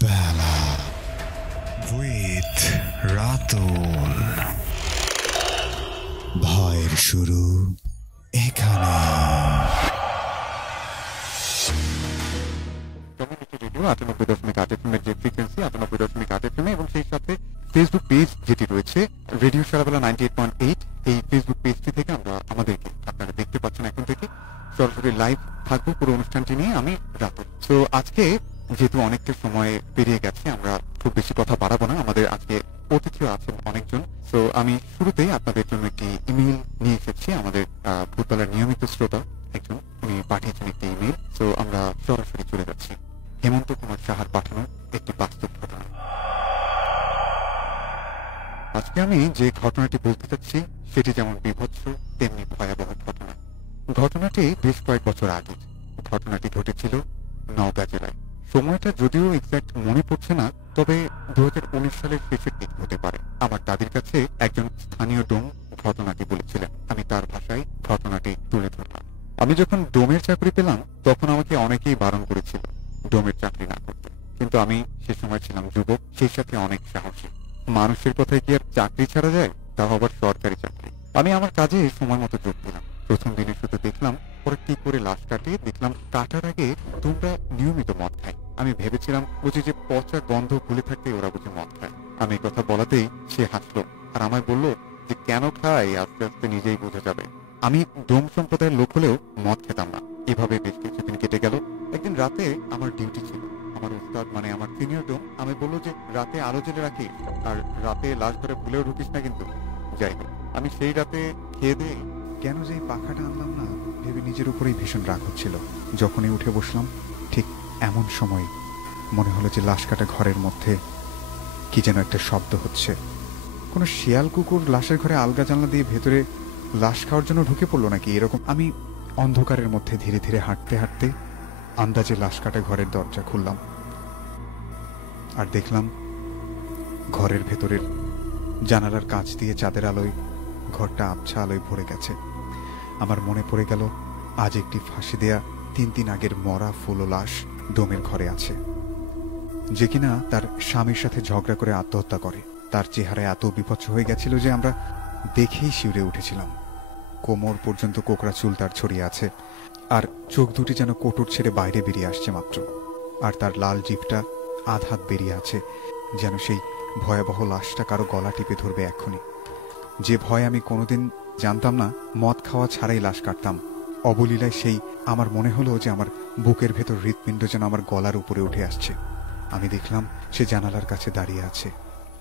বেলা with Ratul. ভয়ের শুরু এখানে। কমিউনিটি রেডিও ৯৮.৮ FM এর যে ফ্রিকোয়েন্সি ৯৮.৮ FM এবং সেই সাথে ফেসবুক পেজ যেটি রয়েছে রেডিও সারাবেলা ৯৮.৮, এই ফেসবুক পেজটি থেকে আমরা আমাদেরকে আপনারা দেখতে পাচ্ছেন। এখন থেকে সরাসরি লাইভ থাকবো পুরো অনুষ্ঠানটি নিয়ে, আমি রাতুল। তো আজকে যেহেতু অনেকটা সময় পেরিয়ে গেছে, আমরা খুব বেশি কথা বাড়াবো না। আমাদের আজকে অতিথিও আছেন অনেকজন। তো আমি শুরুতেই আপনাদের জন্য একটি ইমেইল নিয়ে এসেছি। আমাদের ফুটবলের নিয়মিত শ্রোতা একজন, উনি পাঠিয়েছেন একটি ইমেইল। তো আমরা সরাসরি চলে যাচ্ছি হেমন্ত কুমার সাহার পাঠানো একটি বাস্তব ঘটনা। আজকে আমি যে ঘটনাটি বলতে চাচ্ছি সেটি যেমন বিভৎস তেমনি ভয়াবহ ঘটনা। ঘটনাটি বেশ কয়েক বছর আগে। ঘটনাটি ঘটেছিল নওগাঁ জেলায়। সময়টা যদিও এক্সাক্ট মনে পড়ছে না, তবে 2019 সালের শেষের দিক হতে পারে। আমার দাদির কাছে একজন স্থানীয় ডোম ঘটনাটি বলেছিলেন। আমি তার ভাষায় ঘটনাটি তুলে ধরলাম। আমি যখন ডোমের চাকরি পেলাম তখন আমাকে অনেকেই বারণ করেছিল ডোমের চাকরি না করতে, কিন্তু আমি সে সময় ছিলাম যুবক, সেই সাথে অনেক সাহসী। মানুষের কথায় কি আর চাকরি ছাড়া যায়, তাও আবার সরকারি চাকরি। আমি আমার কাজে সময় মতো যোগ দিলাম। প্রথম দিনে শুধু দেখলাম ওরা কি করে লাশ কাটে, দেখলাম কাটার আগে তোমরা নিয়মিত মদ খায়। আমি ভেবেছিলাম বুঝি যে পচা গন্ধ ভুলে থাকতে ওরা বুঝি মদ খায়। আমি কথা বলাতেই সে হাসলো আর আমায় বলল যে কেন খায় আস্তে আস্তে নিজেই বোঝা যাবে। আমি ডোম সম্প্রদায়ের লোক হলেও মদ খেতাম না। এভাবে বেশ কিছুদিন কেটে গেল। একদিন রাতে আমার ডিউটি ছিল। আমার উস্তাদ মানে আমার সিনিয়র ডোম আমি বললো যে রাতে আলো জ্বেলে রাখি, আর রাতে লাশ ঘরে ভুলেও ঢুকিস না কিন্তু। যাই হোক, আমি সেই রাতে খেয়ে দিয়ে কেন যে এই পাখাটা আনলাম না ভেবে নিজের উপরেই ভীষণ রাগ হচ্ছিল। যখনই উঠে বসলাম ঠিক এমন সময় মনে হলো যে লাশ কাটা ঘরের মধ্যে কি যেন একটা শব্দ হচ্ছে। কোনো শিয়াল কুকুর লাশের ঘরে আলগা জানলা দিয়ে ভেতরে লাশ খাওয়ার জন্য ঢুকে পড়লো নাকি এরকম। আমি অন্ধকারের মধ্যে ধীরে ধীরে হাঁটতে হাঁটতে আন্দাজে লাশ কাটা ঘরের দরজা খুললাম আর দেখলাম ঘরের ভেতরের জানালার কাঁচ দিয়ে চাঁদের আলোয় ঘরটা আবছা আলোয় ভরে গেছে। আমার মনে পড়ে গেল আজ একটি ফাঁসি দেয়া 3 দিন আগের মরা ফুলো লাশ ডোমের ঘরে আছে, যে কিনা তার স্বামীর সাথে ঝগড়া করে আত্মহত্যা করে। তার চেহারা এত বিভৎস হয়ে গেছিল যে আমরা দেখেই শিউরে উঠেছিলাম। কোমর পর্যন্ত কোকড়া চুল তার ছড়িয়ে আছে, আর চোখ দুটি যেন কোটর ছেড়ে বাইরে বেরিয়ে আসছে মাত্র। আর তার লাল জিভটা আধ হাত বেরিয়ে আছে, যেন সেই ভয়াবহ লাশটা কারো গলা টিপে ধরবে এক্ষুনি। যে ভয় আমি কোনোদিন জানতাম না, মদ খাওয়া ছাড়াই লাশ কাটতাম, অবলীলায় সেই আমার মনে হলো যে আমার বুকের ভেতর হৃৎপিণ্ড যেন আমার গলার উপরে উঠে আসছে। আমি দেখলাম সে জানালার কাছে দাঁড়িয়ে আছে।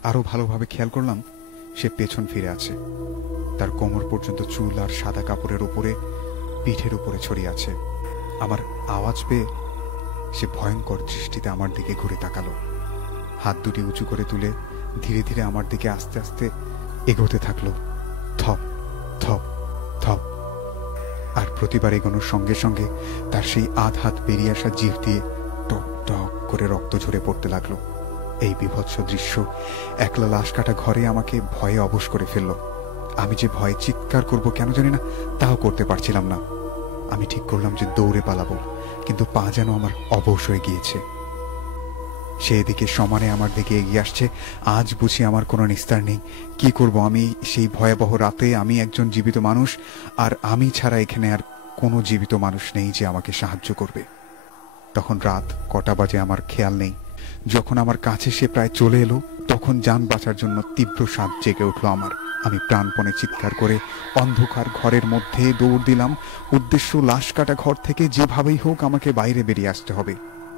আরো ভালোভাবে খেয়াল করলাম সে পেছন ফিরে আছে। তার কোমর পর্যন্ত চুল আর সাদা কাপড়ের উপরে পিঠের উপরে ছড়িয়ে আছে। আমার আওয়াজ পেয়ে সে ভয়ঙ্কর দৃষ্টিতে আমার দিকে ঘুরে তাকালো। হাত দুটি উঁচু করে তুলে ধীরে ধীরে আমার দিকে আস্তে আস্তে এগোতে থাকলো। থপ থপ থপ। আর প্রতিবার এগোনোর সঙ্গে সঙ্গে তার সেই আধ হাত বেরিয়ে আসা জিভ দিয়ে টক টক করে রক্ত ঝরে পড়তে লাগলো। এই বিভৎস দৃশ্য একলা লাশ কাটা ঘরে আমাকে ভয়ে অবশ করে ফেললো। আমি যে ভয়ে চিৎকার করব কেন জানি না, তাও করতে পারছিলাম না। আমি ঠিক করলাম যে দৌড়ে পালাবো, কিন্তু পা যেন আমার অবশ হয়ে গিয়েছে। সেদিকে সমানে আমার দিকে এগিয়ে আসছে। আজ বুঝি আমার কোনো নিস্তার নেই। কি করব আমি সেই ভয়াবহ রাতে? আমি একজন জীবিত মানুষ, আর আমি ছাড়া এখানে আর কোনো জীবিত মানুষ নেই যে আমাকে সাহায্য করবে। তখন রাত কটা বাজে আমার খেয়াল নেই। যখন আমার কাছে সে প্রায় চলে এলো, তখন যান বাঁচার জন্য তীব্র স্বাদ জেগে উঠলো আমার। আমি প্রাণপণে চিৎকার করে অন্ধকার ঘরের মধ্যে দৌড় দিলাম। উদ্দেশ্য লাশ কাটা ঘর থেকে যেভাবেই হোক আমাকে বাইরে বেরিয়ে আসতে হবে।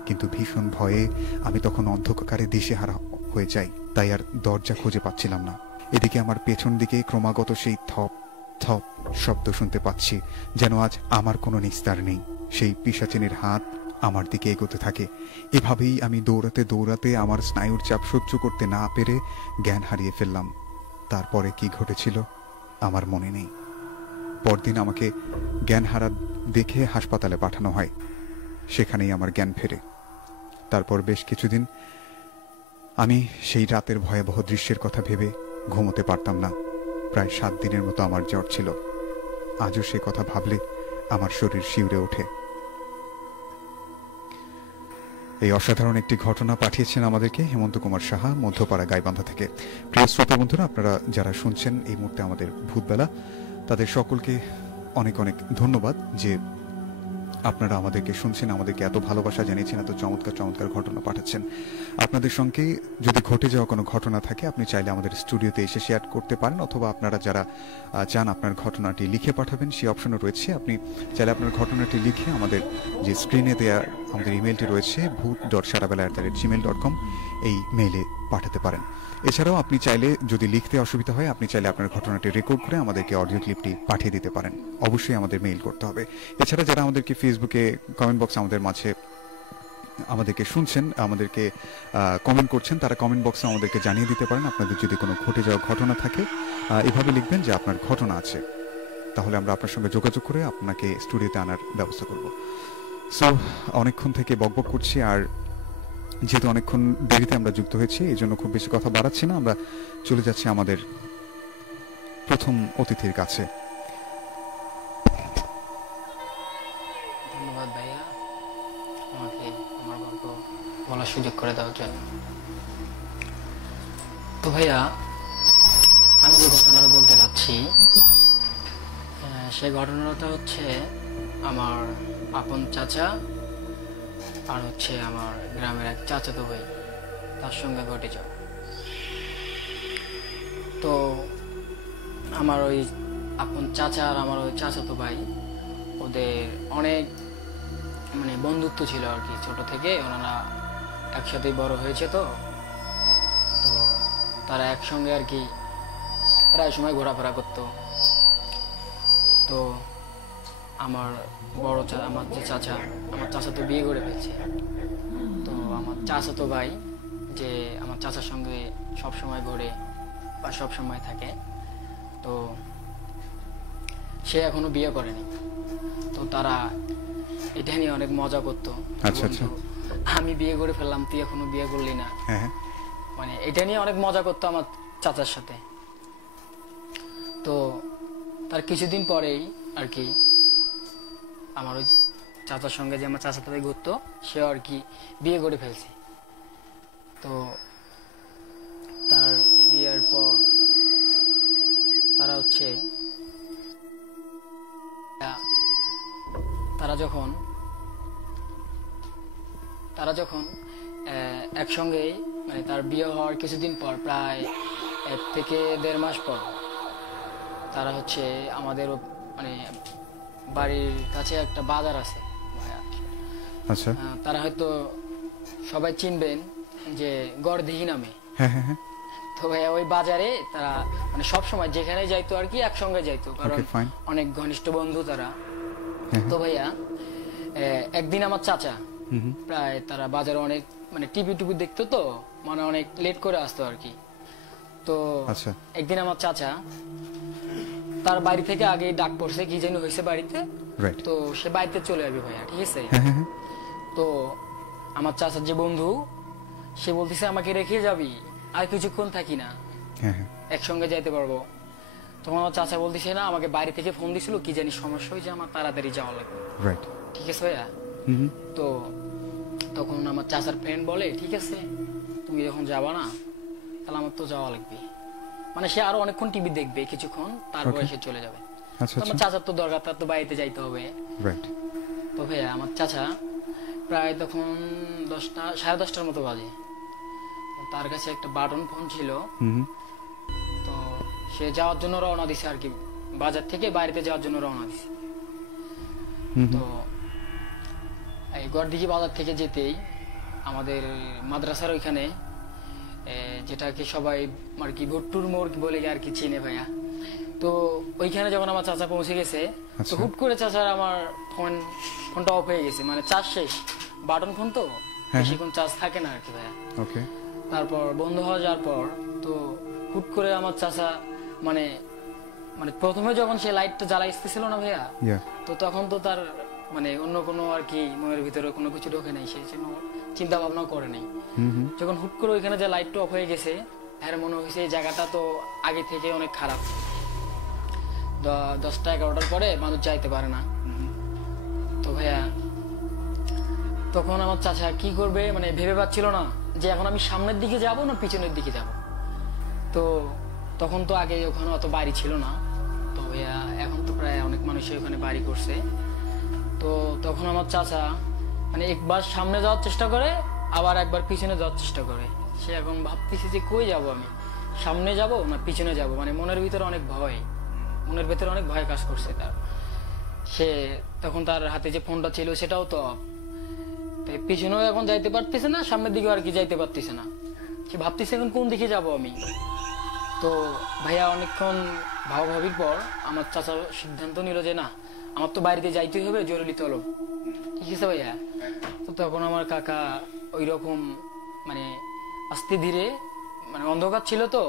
কিন্তু ভীষণ ভয়ে আমি তখন অন্ধকারে দিশেহারা হয়ে যাই, তাই আর দরজা খুঁজে পাচ্ছিলাম না। এদিকে আমার পেছন দিকে ক্রমাগত সেই থপ থপ শব্দ শুনতে পাচ্ছি, যেন আজ আমার কোনো নিস্তার নেই। সেই পিশাচিনীর হাত আমার দিকে এগোতে থাকে। এভাবেই আমি দৌড়াতে দৌড়াতে আমার স্নায়ুর চাপ সহ্য করতে না পেরে জ্ঞান হারিয়ে ফেললাম। তারপরে কি ঘটেছিল আমার মনে নেই। পরদিন আমাকে জ্ঞান হারা দেখে হাসপাতালে পাঠানো হয়। সেখানেই আমার জ্ঞান ফেরে। তারপর বেশ কিছুদিন আমি সেই রাতের ভয়াবহ দৃশ্যের কথা ভেবে ঘুমোতে পারতাম না। প্রায় 7 দিনের মতো আমার জ্বর ছিল। আজও সে কথা ভাবলে আমার শরীর শিউরে ওঠে। এই অসাধারণ একটি ঘটনা পাঠিয়েছেন আমাদেরকে হেমন্ত কুমার সাহা, মধ্যপাড়া গাইবান্ধা থেকে। প্রিয় শ্রোতা বন্ধুরা, আপনারা যারা শুনছেন এই মুহূর্তে আমাদের ভূতবেলা, তাদের সকলকে অনেক অনেক ধন্যবাদ যে আপনারা আমাদেরকে শুনছেন, আমাদেরকে এত ভালোবাসা জানিয়েছেন, এত চমৎকার চমৎকার ঘটনা পাঠাচ্ছেন। আপনাদের সঙ্গে যদি ঘটে যাওয়া কোনো ঘটনা থাকে, আপনি চাইলে আমাদের স্টুডিওতে এসে শেয়ার করতে পারেন, অথবা আপনারা যারা চান আপনার ঘটনাটি লিখে পাঠাবেন, সেই অপশনও রয়েছে। আপনি চাইলে আপনার ঘটনাটি লিখে আমাদের যে স্ক্রিনে দেওয়া আমাদের ইমেলটি রয়েছে bhoot.sarabeela@gmail.com এই মেইলে পাঠাতে পারেন। এছাড়াও আপনি চাইলে, যদি লিখতে অসুবিধা হয়, আপনি চাইলে আপনার ঘটনাটি রেকর্ড করে আমাদেরকে অডিও ক্লিপটি পাঠিয়ে দিতে পারেন। অবশ্যই আমাদের মেইল করতে হবে। এছাড়া যারা আমাদেরকে ফেসবুকে কমেন্ট বক্স আমাদের মাঝে আমাদেরকে শুনছেন, আমাদেরকে কমেন্ট করছেন, তারা কমেন্ট বক্সে আমাদেরকে জানিয়ে দিতে পারেন আপনাদের যদি কোনো ঘটে যাওয়া ঘটনা থাকে। এভাবে লিখবেন যে আপনার ঘটনা আছে, তাহলে আমরা আপনার সঙ্গে যোগাযোগ করে আপনাকে স্টুডিওতে আনার ব্যবস্থা করব। সো অনেকক্ষণ থেকে বকবক করছি, আর যেহেতু অনেকক্ষণ দেরিতে আমরা যুক্ত হয়েছি, এই জন্য খুব বেশি কথা বাড়াচ্ছি না। আমরা চলে যাচ্ছি আমাদের প্রথম অতিথির কাছে। ধন্যবাদ ভাইয়া আমাকে আমার গল্প বলার সুযোগ করে দেওয়ার জন্য। তো ভাইয়া, আমি যে ঘটনাটা বলতে যাচ্ছি, সেই ঘটনাটা হচ্ছে আমার আপন চাচা আর হচ্ছে আমার গ্রামের এক চাচাতো ভাই, তার সঙ্গে ঘটে যাও। তো আমার ওই আপন চাচা আর আমার ওই চাচাতো ভাই, ওদের অনেক মানে বন্ধুত্ব ছিল আর কি। ছোট থেকে ওনারা একসাথেই বড় হয়েছে, তো তো তারা একসঙ্গে আর কি প্রায় সময় ঘোরাফেরা করতো। তো আমার আমার যে চাচা, আমার চাচা তো বিয়ে করে ফেলছে। তো আমার চাচাতো ভাই, যে আমার চাচার সঙ্গে সব সময় ঘোরে বা সব সময় থাকে, তো সে এখনো বিয়ে করেনি। তো তারা এটা নিয়ে অনেক মজা করতো। আচ্ছা আচ্ছা, আমি বিয়ে করে ফেললাম, তুই এখনো বিয়ে করলি না, হ্যাঁ, মানে এটা নিয়ে অনেক মজা করতো আমার চাচার সাথে। তো তার কিছুদিন পরেই আর কি আমার ওই চাচার সঙ্গে যে আমার চাচার সাথে ঘুরতো, সে আর কি বিয়ে করে ফেলছে। তো তার বিয়ের পর তারা হচ্ছে তারা যখন একসঙ্গেই, মানে তার বিয়ে হওয়ার কিছুদিন পর, প্রায় 1 থেকে 1.5 মাস পর, তারা হচ্ছে আমাদের মানে বাড়ির কাছে একটা বাজার আছে, আচ্ছা, তারা হয়তো সবাই চিনবেন যে গড়দিঘি নামে। হ্যাঁ হ্যাঁ হ্যাঁ, তো ভাইয়া ওই বাজারে তারা মানে সব সময় যেখানে যাইতো আর কি একসঙ্গে যাইতো, কারণ অনেক ঘনিষ্ঠ বন্ধু তারা। তো ভাইয়া একদিন আমার চাচা প্রায়, তারা বাজারে অনেক মানে টিভি দেখতো, তো মানে অনেক লেট করে আসতো আর কি। তো একদিন আমার চাচা, তার বাড়ি থেকে আগে ডাক পড়ছে, কি যেন হয়েছে বাড়িতে, তো সে বাড়িতে চলে আসবে ভাইয়া, ঠিক আছে। তো আমার চাচার যে বন্ধু, সে বলতেছে আমাকে রেখে যাবি, আর কিছুক্ষণ থাকি না, একসঙ্গে যাইতে পারবো। তখন আমার চাচা বলতেছে না, আমাকে বাড়ি থেকে ফোন দিছিল, কি জানি সমস্যা হয়েছে, আমার তাড়াতাড়ি যাওয়া লাগবে, ঠিক আছে ভাইয়া। তো তখন আমার চাচার ফ্রেন্ড বলে, ঠিক আছে তুমি যখন যাবা না, তাহলে আমার তো যাওয়া লাগবে, মানে সে আরো অনেকক্ষণ টিভি দেখবে কিছুক্ষণ, তারপরে সে চলে যাবে। আমার চাচার তো দরকার, তার তো বাড়িতে যাইতে হবে। তো ভাইয়া আমার চাচা প্রায় তখন 10টা, 10:30টার মতো বাজে, তার কাছে একটা বাটন ফোন ছিল। তো সে যাওয়ার জন্য রওনা দিছে আর কি, বাজার থেকে বাড়িতে যাওয়ার জন্য রওনা দিছে। তো এই গড়দিঘি বাজার থেকে যেতেই আমাদের মাদ্রাসার ওইখানে, যেটাকে সবাই আর কি ভুট্টুর মোড় বলে আর কি চিনে ভাইয়া, তো ওইখানে যখন আমার চাচা পৌঁছে গেছে, তো হুট করে চাচার আমার ফোনটা অফ হয়ে গেছে, মানে চার্জ শেষ, বাটন ফোন তো বেশিক্ষণ চার্জ থাকে না আর কি ভাইয়া। তারপর বন্ধ হয়ে যাওয়ার পর তো হুট করে আমার চাচা মানে মানে প্রথমে যখন সে লাইটটা জ্বালাইতেছিল না ভাইয়া, তো তখন তো তার মানে অন্য কোনো আর কি মনের ভিতরে কোনো কিছু ঢোকে নাই, সে চিন্তা ভাবনা করে নাই। যখন হুট করে ওইখানে যে লাইটটা অফ হয়ে গেছে, এর মনে হয়েছে এই জায়গাটা তো আগে থেকে অনেক খারাপ, 10টা 11টার পরে মানুষ যাইতে পারে না। তো ভাইয়া তখন আমার চাচা কি করবে মানে ভেবে পাচ্ছিল না যে এখন আমি সামনের দিকে যাব না পিছনের দিকে যাব। তো তখন তো আগে ওখানে অত বাড়ি ছিল না, তো ভাইয়া এখন তো প্রায় অনেক মানুষই ওখানে বাড়ি করছে। তো তখন আমার চাচা মানে একবার সামনে যাওয়ার চেষ্টা করে, আবার একবার পিছনে যাওয়ার চেষ্টা করে। সে এখন ভাবতেছে যে কই যাব আমি, সামনে যাব না পিছনে যাব, মানে মনের ভিতরে অনেক ভয়, মনের ভিতরে অনেক ভয় কাজ করছে তার। সে তখন তার হাতে যে ফোনটা ছিল সেটাও তো পিছনেও এখন যাইতে পারতেছে না, সামনের দিকে আর কি যাইতে পারতেছে না। সে ভাবতেছে এখন কোন দিকে যাব আমি। তো ভাইয়া অনেকক্ষণ ভাবাভাবির পর আমার চাচা সিদ্ধান্ত নিল যে না, আমার তো বাড়িতে যাইতেই হবে, জরুরি তলব, ঠিক আছে ভাইয়া। তো তখন আমার কাকা ওই রকম মানে আস্তে ধীরে, মানে অন্ধকার ছিল তো,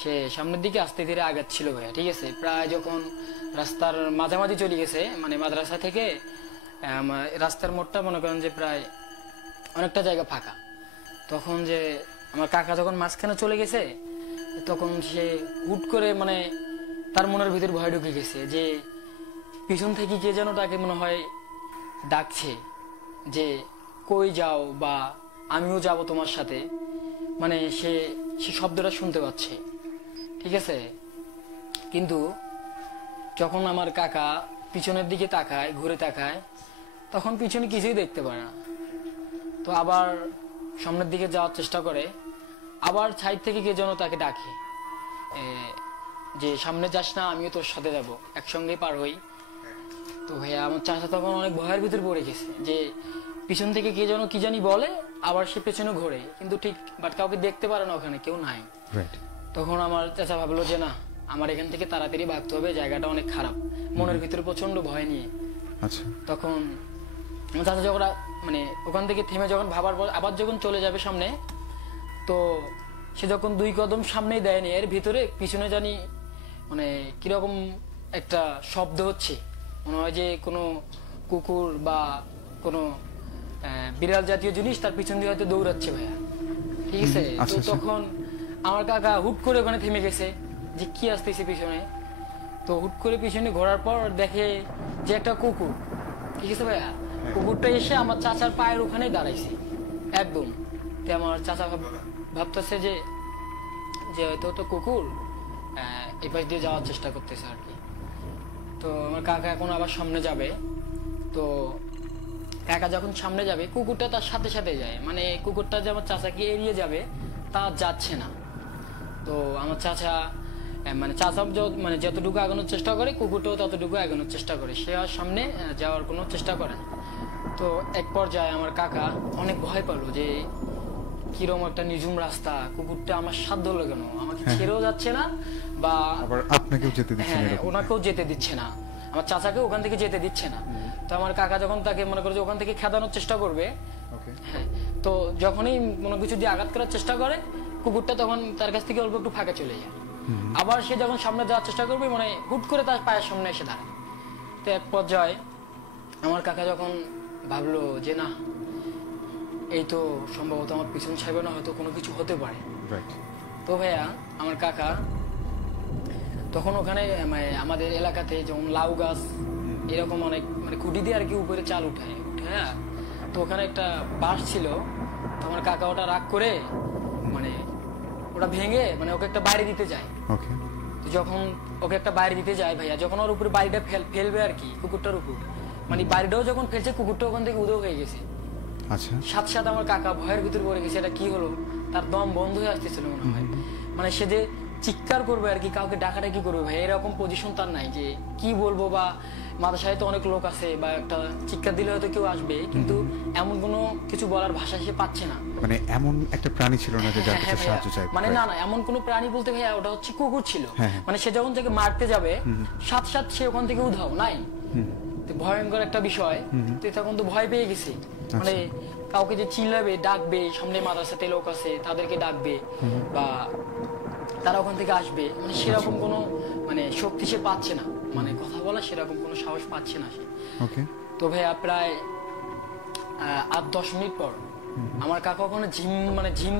সে সামনের দিকে আস্তে ধীরে আগাচ্ছিল ভাইয়া, ঠিক আছে। প্রায় যখন রাস্তার মাঝামাঝি চলে গেছে, মানে মাদ্রাসা থেকে রাস্তার মোড়টা মনে করেন যে প্রায় অনেকটা জায়গা ফাঁকা, তখন যে আমার কাকা যখন মাঝখানে চলে গেছে, তখন সে হুট করে মানে তার মনের ভিতর ভয় ঢুকে গেছে যে পিছন থেকে কে যেন তাকে মনে হয় ডাকছে যে কই যাও বা আমিও যাব তোমার সাথে, মানে সে শব্দটা শুনতে পাচ্ছে, ঠিক আছে। কিন্তু যখন আমার কাকা পিছনের দিকে তাকায়, ঘুরে তাকায়, তখন পিছনে কিছুই দেখতে পারে না। তো আবার সামনের দিকে যাওয়ার চেষ্টা করে, আবার সাইড থেকে কে যেন তাকে ডাকে যে সামনে যাস না, আমিও তোর সাথে যাবো, একসঙ্গে পার হই। তো ভাইয়া আমার চাচা তখন অনেক ভয়ের ভিতর পড়ে গেছে যে পিছন থেকে কে যেন কি জানি বলে, আবার সে পেছনে ঘোরে, কিন্তু ঠিক বাট কাউকে দেখতে পারে না, ওখানে কেউ নাই। তখন আমার চাচা ভাবলো যে না, আমার এখান থেকে তাড়াতাড়ি ভাগতে হবে, জায়গাটা অনেক খারাপ, মনের ভিতরে প্রচন্ড ভয় নিয়ে। তখন চাচা যখন মানে ওখান থেকে থেমে যখন ভাবার পর আবার যখন চলে যাবে সামনে, তো সে যখন 2 কদম সামনেই দেয়নি, এর ভিতরে পিছনে জানি মানে কিরকম একটা শব্দ হচ্ছে, মনে হয় যে কোনো কুকুর বা কোনো বিড়াল জাতীয় জিনিস তার পিছন দিয়ে হয়তো দৌড়াচ্ছে ভাইয়া, ঠিক আছে। তো তখন আমার কাকা হুট করে ওখানে থেমে গেছে যে কি আসতেছে পিছনে। তো হুট করে পিছনে ঘোরার পর দেখে যে একটা কুকুর, ঠিক আছে ভাইয়া, কুকুরটা এসে আমার চাচার পায়ের ওখানে দাঁড়াইছে একদম। তো আমার চাচা ভাবতেছে যে হয়তো তো কুকুর এই পাশ দিয়ে যাওয়ার চেষ্টা করতেছে আর কি। তো আমার কাকা এখন আবার সামনে যাবে, তো কাকা যখন সামনে যাবে কুকুরটা তার সাথে সাথে যায়, মানে কুকুরটা যে আমার চাচাকে এড়িয়ে যাবে তা যাচ্ছে না। তো আমার চাচা মানে চাচা মানে যতটুকু আগানোর চেষ্টা করে, কুকুরটাও ততটুকু আগানোর চেষ্টা করে, সে আর সামনে যাওয়ার কোনো চেষ্টা করে না। তো এক পর্যায়ে আমার কাকা অনেক ভয় পেল যে কিরকম একটা নিঝুম রাস্তা, কুকুরটা আমার সাধ্য হলো কেন, আমাকে ছেড়েও যাচ্ছে না বা আপনাকেও যেতে দিচ্ছে না, ওনাকেও যেতে দিচ্ছে না, আমার চাচাকে ওখান থেকে যেতে দিচ্ছে না। তো আমার কাকা যখন তাকে মনে করে যে ওখান থেকে খেদানোর চেষ্টা করবে, হ্যাঁ, তো যখনই কোনো কিছু দিয়ে আঘাত করার চেষ্টা করে, কুকুরটা তখন তার কাছ থেকে অল্প একটু ফাঁকা চলে যায়। আবার সে যখন সামনে যাওয়ার চেষ্টা করবে, মানে হুট করে তার পায়ের সামনে এসে দাঁড়ায়। তো এক পর্যায়ে আমার কাকা যখন ভাবলো যে না, এই তো সম্ভবত আমার পিছন ছাড়বে না, হয়তো কোনো কিছু হতে পারে। তো ভাইয়া আমার কাকা তখন ওখানে আমাদের এলাকাতে যেমন লাউ গাছ এরকম অনেক মানে খুঁটি দিয়ে আর কি উপরে চাল উঠায়, হ্যাঁ, তো ওখানে একটা বাঁশ ছিল। তো আমার কাকা ওটা রাগ করে মানে ওটা ভেঙে মানে ওকে একটা বাইরে দিতে যায়। তো যখন ওকে একটা বাইরে দিতে যায় ভাইয়া, যখন ওর উপরে বাড়িটা ফেলবে আর কি কুকুরটার উপর, মানে বাড়িটাও যখন ফেলছে, কুকুরটা ওখান থেকে উদয় হয়ে গেছে। সাথে সাথে আমার কাকা ভয়ের ভিতর পড়ে গেছে, এটা কি হলো, তার দম বন্ধ হয়ে আসতেছিল মনে হয়, মানে সে যে চিৎকার করবে আর কি, কাউকে ডাকাডাকি করবে ভাই, এরকম পজিশন তার নাই যে কি বলবো, বা মাদ্রাসায় তো অনেক লোক আছে, বা একটা চিৎকার দিলে হয়তো কেউ আসবে, কিন্তু এমন কোনো কিছু বলার ভাষা সে পাচ্ছে না। মানে এমন একটা প্রাণী ছিল না যে যার কাছে সাহায্য চাইবে, মানে না এমন কোনো প্রাণী বলতে ভাইয়া ওটা হচ্ছে কুকুর ছিল। মানে সে যখন থেকে মারতে যাবে, সাথে সাথে সে ওখান থেকে উধাও নাই, ভয়ঙ্কর একটা বিষয়। তো তখন তো ভয় পেয়ে গেছে, মানে কাউকে যে চিল্লাবে, ডাকবে, সামনে মাদ্রাসাতে লোক আছে তাদেরকে ডাকবে বা তারা ওখান থেকে আসবে, মানে সেরকম কোনো মানে শক্তি সে পাচ্ছে না, মানে কথা বলা সেরকম কোনো সাহস পাচ্ছে না সে। তো ভাইয়া প্রায় 8-10 মিনিট পর আমার কাকা ওখানে ঝিম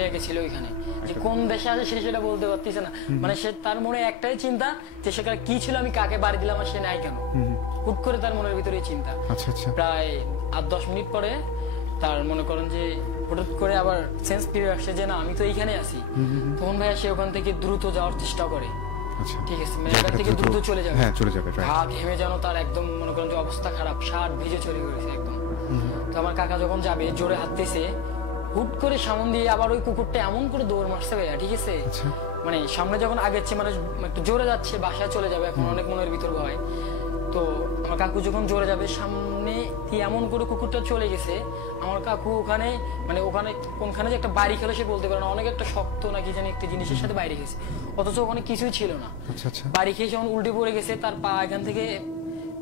লেগেছিল ওইখানে, যে কোন দেশে আছে সেটা বলতে পারতেছে না, মানে সে তার মনে একটাই চিন্তা যে সেখানে কি ছিল, আমি কাকে বাড়ি দিলাম আর সে নাই কেন, হুট করে তার মনের ভিতরে চিন্তা। প্রায় 8-10 মিনিট পরে তার মনে করেন যে হঠাৎ করে আবার সেন্স ফিরে আসছে যে না আমি তো এইখানে আছি। তখন ভাইয়া সে ওখান থেকে দ্রুত যাওয়ার চেষ্টা করে। ঠিক আছে, এখান থেকে দ্রুত চলে যাবে। ঘা ঘেমে যেন তার একদম মনে করেন যে অবস্থা খারাপ, শার্ট ভিজে চলে গেছে একদম। তো আমার কাকা যখন যাবে জোরে হাঁটতেছে, হুট করে সামন দিয়ে আবার ওই কুকুরটা এমন করে দৌড় মারছে ভাইয়া। ঠিক আছে, মানে সামনে যখন আগেচ্ছে মানে একটু জোরে যাচ্ছে, বাসায় চলে যাবে, এখন অনেক মনের ভিতর ভয়। তো আমার কাকু যখন জোরে যাবে সামনে এমন করে কুকুরটা চলে গেছে, আমার কাকু ওখানে মানে ওখানে কোনখানে যে একটা বাড়ি খেলে সে বলতে পারে না, অনেক একটা শক্ত নাকি জানি একটা জিনিসের সাথে বাইরে গেছে, অথচ ওখানে কিছুই ছিল না। বাড়ি খেয়ে যখন উল্টে পড়ে গেছে, তার পা এখান থেকে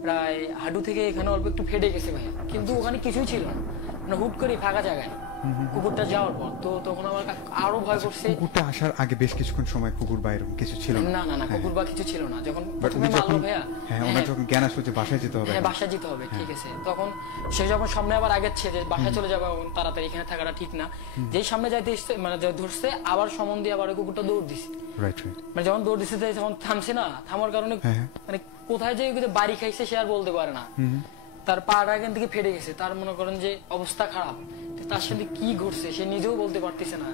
প্রায় হাঁটু থেকে এখানে অল্প একটু ফেটে গেছে ভাইয়া, কিন্তু ওখানে কিছুই ছিল না, মানে হুট করে ফাঁকা জায়গায় কুকুরটা যাওয়ার পর। তো তখন আমার আরো ভয় করছে। কুকুরটা আসার আগে বেশ কিছুক্ষণ সময় কুকুর বা এরকম কিছু ছিল না? না, কুকুর বা কিছু ছিল না। যখন প্রথমে মারলো ভাইয়া, ওনার যখন জ্ঞান আসলো যে বাসায় যেতে হবে, বাসায় যেতে হবে, ঠিক আছে, তখন সে যখন সামনে আবার আগেচ্ছে যে বাসায় চলে যাবে, তাড়াতাড়ি এখানে থাকাটা ঠিক না, যেই সামনে যাইতে মানে ধরছে, আবার সমন দিয়ে আবার কুকুরটা দৌড় দিছে। মানে যখন দৌড় দিছে যখন থামছে না, থামার কারণে মানে কোথায় যে বাড়ি খাইছে সে আর বলতে পারে না, তার পাটা এখান থেকে ফেটে গেছে, তার মনে করেন যে অবস্থা খারাপ, তার সাথে কি ঘটছে সে নিজেও বলতে পারতেছে না।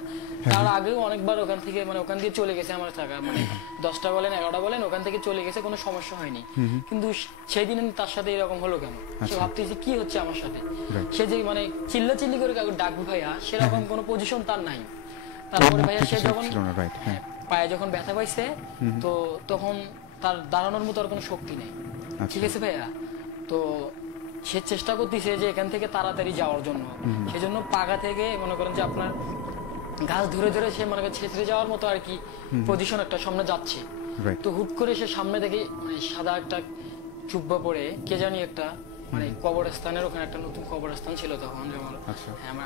তার আগেও অনেকবার ওখান থেকে মানে ওখান দিয়ে চলে গেছে আমার থাকা, মানে 10টা বলেন 11টা বলেন ওখান থেকে চলে গেছে, কোনো সমস্যা হয়নি, কিন্তু সেই দিন তার সাথে এরকম হলো কেন, সে ভাবতেছে কি হচ্ছে আমার সাথে। সে যে মানে চিল্লাচিল্লি করে কাউকে ডাকবে ভাইয়া, সেরকম কোনো পজিশন তার নাই। তারপরে ভাইয়া সে যখন পায়ে যখন ব্যথা পাইছে, তো তখন তার দাঁড়ানোর মতো আর কোনো শক্তি নেই। ঠিক আছে ভাইয়া, তো সে চেষ্টা করতেছে যে এখান থেকে তাড়াতাড়ি যাওয়ার জন্য, সেজন্য পাগা থেকে মনে করেন যে আপনার গাছ ধরে ধরে সে মনে করেন ছেঁচড়ে যাওয়ার মতো আর কি পজিশন একটা সামনে যাচ্ছে। তো হুট করে সে সামনে থেকে মানে সাদা একটা চুব্বা পরে কে জানি একটা মানে কবরস্থানের ওখানে একটা নতুন কবরস্থান ছিল তখন, যেমন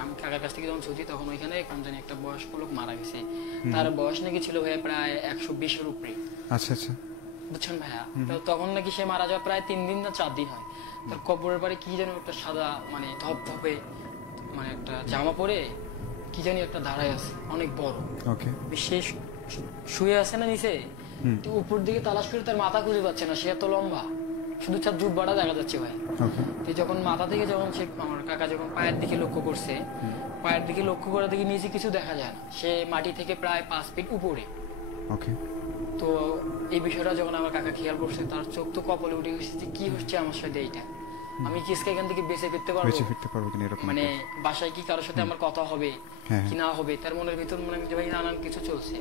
আমি কাকার কাছ থেকে যখন ছুটি তখন ওইখানে কোন জানি একটা বয়স্ক লোক মারা গেছে, তার বয়স নাকি ছিল ভাইয়া প্রায় 120-এর উপরে। বুঝছেন ভাইয়া, তখন নাকি সে মারা যাওয়া প্রায় 3 দিন না 4 দিন হয়। তার কবরের পারে কি যেন একটা সাদা মানে ধপধপে মানে একটা জামা পরে কি জানি একটা দাঁড়ায় আছে অনেক বড়, বিশেষ শুয়ে আছে না নিচে, তো উপর দিকে তালাশ করে তার মাথা খুঁজে পাচ্ছে না, সে এত লম্বা, শুধু তার জুব্বাটা দেখা যাচ্ছে ভাই। তো যখন মাথা থেকে যখন সে আমার কাকা যখন পায়ের দিকে লক্ষ্য করছে, পায়ের দিকে লক্ষ্য করে দেখি নিচে কিছু দেখা যায় না, সে মাটি থেকে প্রায় 5 ফিট উপরে। তো এই বিষয়টা যখন আমার কাকা খেয়াল করছে, তার চোখ তো কপালে উঠে গেছে যে কি হচ্ছে আমার সাথে, এইটা আমি কি এখান থেকে বেঁচে ফিরতে পারবো, মানে বাসায় কি কারোর সাথে আমার কথা হবে কি না হবে, তার মনের ভিতর মনে হয় ভাই নানান কিছু চলছে।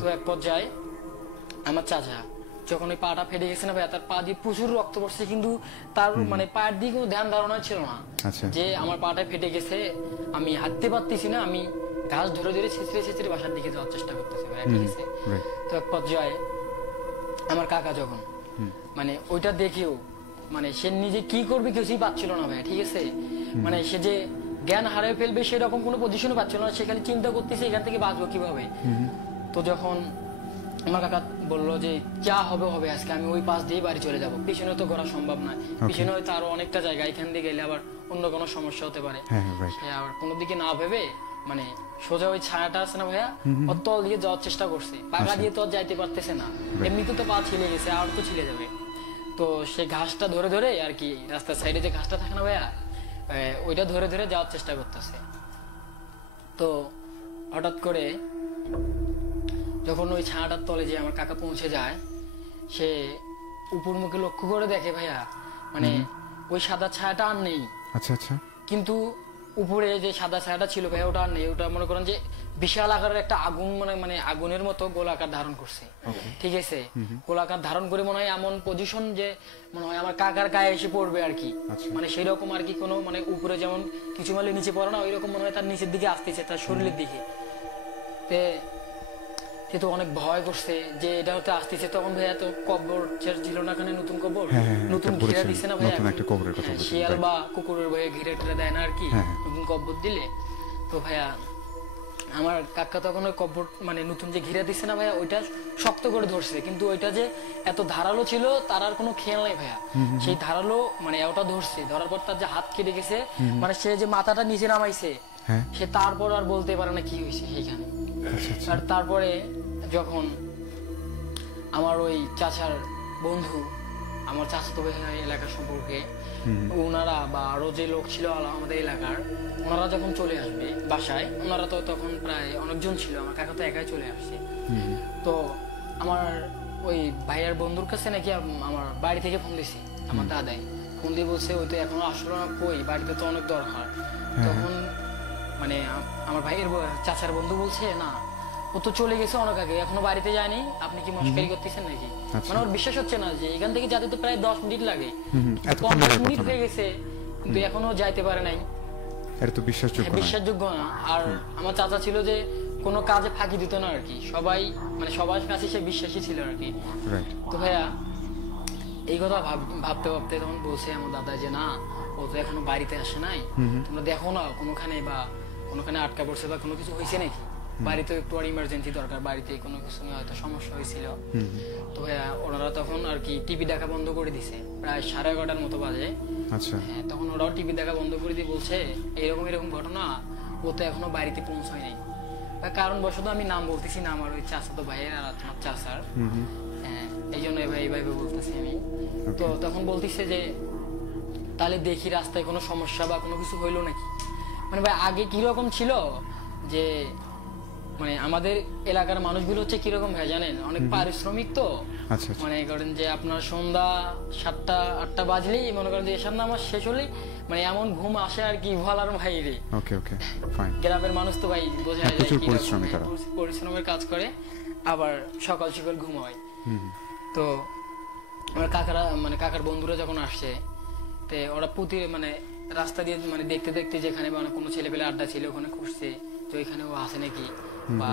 তো এক পর্যায়ে আমার চাচা যখন ওই পাটা ফেটে গেছে না ভাই, তার পা দিয়ে প্রচুর রক্ত পড়ছে, কিন্তু তার মানে পায়ের দিকে কোনো ধ্যান ধারণা ছিল না যে আমার পাটা ফেটে গেছে, আমি হাঁটতে পারতেছি না, আমি ঘাস ধরে ধরে ছেঁচড়ে ছেঁচড়ে বাসার দিকে যাওয়ার চেষ্টা করতেছি ভাই। ঠিক আছে, তো এক পর্যায়ে আমার কাকা যখন মানে ওইটা দেখেও মানে সে নিজে কি করবে কিছুই পাচ্ছিল না ভাই। ঠিক আছে, মানে সে যে জ্ঞান হারিয়ে ফেলবে সেরকম কোনো পজিশনে পাচ্ছিল না, সে খালি চিন্তা করতেছে এখান থেকে বাঁচবো কিভাবে। তো যখন আমার কাকা বললো যে যা হবে হবে, আজকে আমি ওই পাশ দিয়ে বাড়ি চলে যাবো, পিছনে তো করা সম্ভব নয়, পিছনে হয়তো আরো অনেকটা জায়গা, এখান দিয়ে গেলে আবার অন্য কোনো সমস্যা হতে পারে। আবার কোনো দিকে না ভেবে মানে সোজা ওই ছায়াটা আছে না ভাইয়া, ওর তল দিয়ে যাওয়ার চেষ্টা করছে, পাগা দিয়ে তো যাইতে পারতেছে না, এমনিতে তো পা ছিলে গেছে, আর তো ছিলে যাবে। তো সে ঘাসটা ধরে ধরে আর কি রাস্তার সাইডে যে ঘাসটা থাকে না ভাইয়া, ওইটা ধরে ধরে যাওয়ার চেষ্টা করতেছে। তো হঠাৎ করে যখন ওই ছায়াটার তলে যে আমার কাকা পৌঁছে যায়, সে উপর মুখে লক্ষ্য করে দেখে ভাইয়া মানে ওই সাদা ছায়াটা আর নেই। কিন্তু উপরে যে সাদা ছায়াটা ছিল ভাইয়া ওটা আর নেই, ওটা মনে করেন যে বিশাল আকারের একটা আগুন মানে আগুনের মতো গোলাকার ধারণ করছে। ঠিক আছে, গোলাকার ধারণ করে মনে হয় এমন পজিশন যে মনে হয় আমার কাকার গায়ে এসে পড়বে আর কি, মানে সেই রকম আর কি, কোনো মানে উপরে যেমন কিছু মালে নিচে পড়ে না, ওই রকম মনে হয় তার নিচের দিকে আসতেছে, তার শরীরের দিকে। সে তো অনেক ভয় করছে যে এটা হতে আসতেছে। তখন ভাইয়া তো কবর ছিল না, এখানে নতুন কবর, নতুন ঘিরা দিচ্ছে না ভাইয়া, শিয়াল বা কুকুরের ভয়ে ঘিরে টেরে দেয় না আর কি, নতুন কবর দিলে। তো ভাইয়া আমার কাকা তখন ওই কবর মানে নতুন যে ঘিরা দিচ্ছে না ভাইয়া, ওইটা শক্ত করে ধরছে, কিন্তু ওইটা যে এত ধারালো ছিল তার আর কোনো খেয়াল নাই ভাইয়া। সেই ধারালো মানে ওটা ধরছে, ধরার পর তার যে হাত কেটে গেছে, মানে সে যে মাথাটা নিচে নামাইছে, সে তারপর আর বলতে পারে না কি হয়েছে সেইখানে। আর তারপরে যখন আমার ওই চাচার বন্ধু আমার চাচাতো ভাই এলাকার সম্পর্কে ওনারা বা আরো যে লোক ছিল আমাদের এলাকার, ওনারা যখন চলে আসবে বাসায়, ওনারা তো তখন প্রায় অনেকজন ছিল, আমার কাকা তো একাই চলে আসছে। তো আমার ওই ভাইয়ার বন্ধুর কাছে নাকি আমার বাড়ি থেকে ফোন দিছি আমার দাদাই, ফোন দিয়ে বলছে ওই তো এখনো আসলো না, কই বাড়িতে তো অনেক দরকার। তখন মানে আমার ভাইয়ের চাচার বন্ধু বলছে না ও তো চলে গেছে অনেক আগে, এখনো বাড়িতে যায়নি, আপনি কি মস্কারি করতেছেন নাকি? মানে ওর বিশ্বাস হচ্ছে না যে এখান থেকে যেতে তো প্রায় 10 মিনিট লাগে, 15 মিনিট হয়ে গেছে কিন্তু এখনো যাইতে পারে নাই। এটা তো বিশ্বাসযোগ্য না। আর আমার চাচা ছিল যে কোনো কাজে ফাঁকি দিত না আর কি, সবাই মানে সবার কাছে সে বিশ্বাসী ছিল আর কি। তো ভাইয়া এই কথা ভাবতে ভাবতে তখন বলছে আমার দাদা যে না ও তো এখনো বাড়িতে আসে নাই, তোমরা দেখো না কোনোখানে বা কোনোখানে আটকা পড়ছে বা কোনো কিছু হয়েছে নাকি, বাড়িতে একটু আর ইমার্জেন্সি দরকার, বাড়িতে কোনো কিছু নিয়ে হয়তো সমস্যা হয়েছিল। তো ভাইয়া ওনারা তখন আর কি টিভি দেখা বন্ধ করে দিছে, প্রায় 11:30টার মতো বাজে। হ্যাঁ, তখন ওরাও টিভি দেখা বন্ধ করে দিয়ে বলছে এরকম ঘটনা, ও তো এখনো বাড়িতে পৌঁছায় নাই। কারণবশত আমি নাম বলতেছি না আমার ওই চাচাতো ভাইয়ের আর তোমার চাচার, হ্যাঁ এই জন্য এইভাবে বলতেছি আমি। তো তখন বলতেছে যে তাহলে দেখি রাস্তায় কোনো সমস্যা বা কোনো কিছু হইলো নাকি। মানে ভাই আগে কিরকম ছিল যে মানে আমাদের এলাকার মানুষগুলো হচ্ছে কিরকম ভাই জানেন, অনেক পারিশ্রমিক তো, মনে করেন যে আপনার সন্ধ্যা 7টা-8টা বাজলেই মনে করেন যে এসব নামাজ শেষ হলেই মানে এমন ঘুম আসে আর কি বলার বাইরে। গ্রামের মানুষ তো ভাই বোঝা যায় পরিশ্রমের কাজ করে, আবার সকাল সকাল ঘুম হয়। তো আমার কাকার বন্ধুরা যখন আসছে তো ওরা মানে রাস্তা দিয়ে মানে দেখতে দেখতে যেখানে কোনো ছেলেপেলে আড্ডা ছিল ওখানে খুঁজছে তো এখানে ও আসে নাকি, বা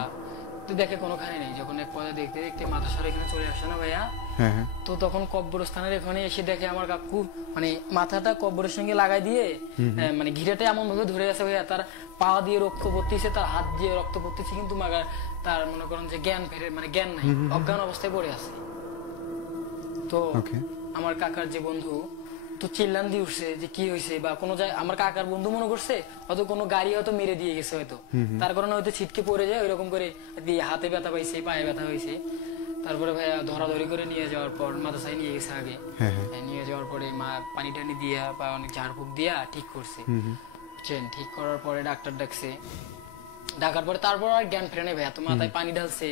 তো দেখে কোনোখানে নেই। যখন এক পথে দেখতে দেখতে মাথাসার এখানে চলে আসে না ভাইয়া, তো তখন কব্বরস্থানের এখানে এসে দেখে আমার কাকু মানে মাথাটা কব্বরের সঙ্গে লাগাই দিয়ে মানে ঘিরেটা এমন ভাবে ধরে আছে ভাইয়া, তার পা দিয়ে রক্ত পড়তেছে, তার হাত দিয়ে রক্ত পড়তেছে, কিন্তু তার মনে করেন যে জ্ঞান ফেরে মানে জ্ঞান নাই, অজ্ঞান অবস্থায় পড়ে আছে। তো আমার কাকার যে বন্ধু তো চিল্লান দিয়ে উঠছে যে কি হয়েছে, বা কোনো জায়গায় আমার কাকার বন্ধু মনে করছে হয়তো কোনো গাড়ি হয়তো মেরে দিয়ে গেছে হয়তো, তার কারণে হয়তো ছিটকে পড়ে যায়, ওইরকম করে দিয়ে হাতে ব্যথা পাইছে, পায়ে ব্যথা হয়েছে। তারপরে ভাইয়া ধরাধরি করে নিয়ে যাওয়ার পর মাদ্রাসায় নিয়ে গেছে আগে, নিয়ে যাওয়ার পরে মা পানি টানি দিয়া বা অনেক ঝাড়ফুঁক দিয়া ঠিক করছে, বুঝছেন। ঠিক করার পরে ডাক্তার ডাকছে, ডাকার পরে তারপর আর জ্ঞান ফেরে নেই ভাইয়া, তো মাথায় পানি ঢালছে,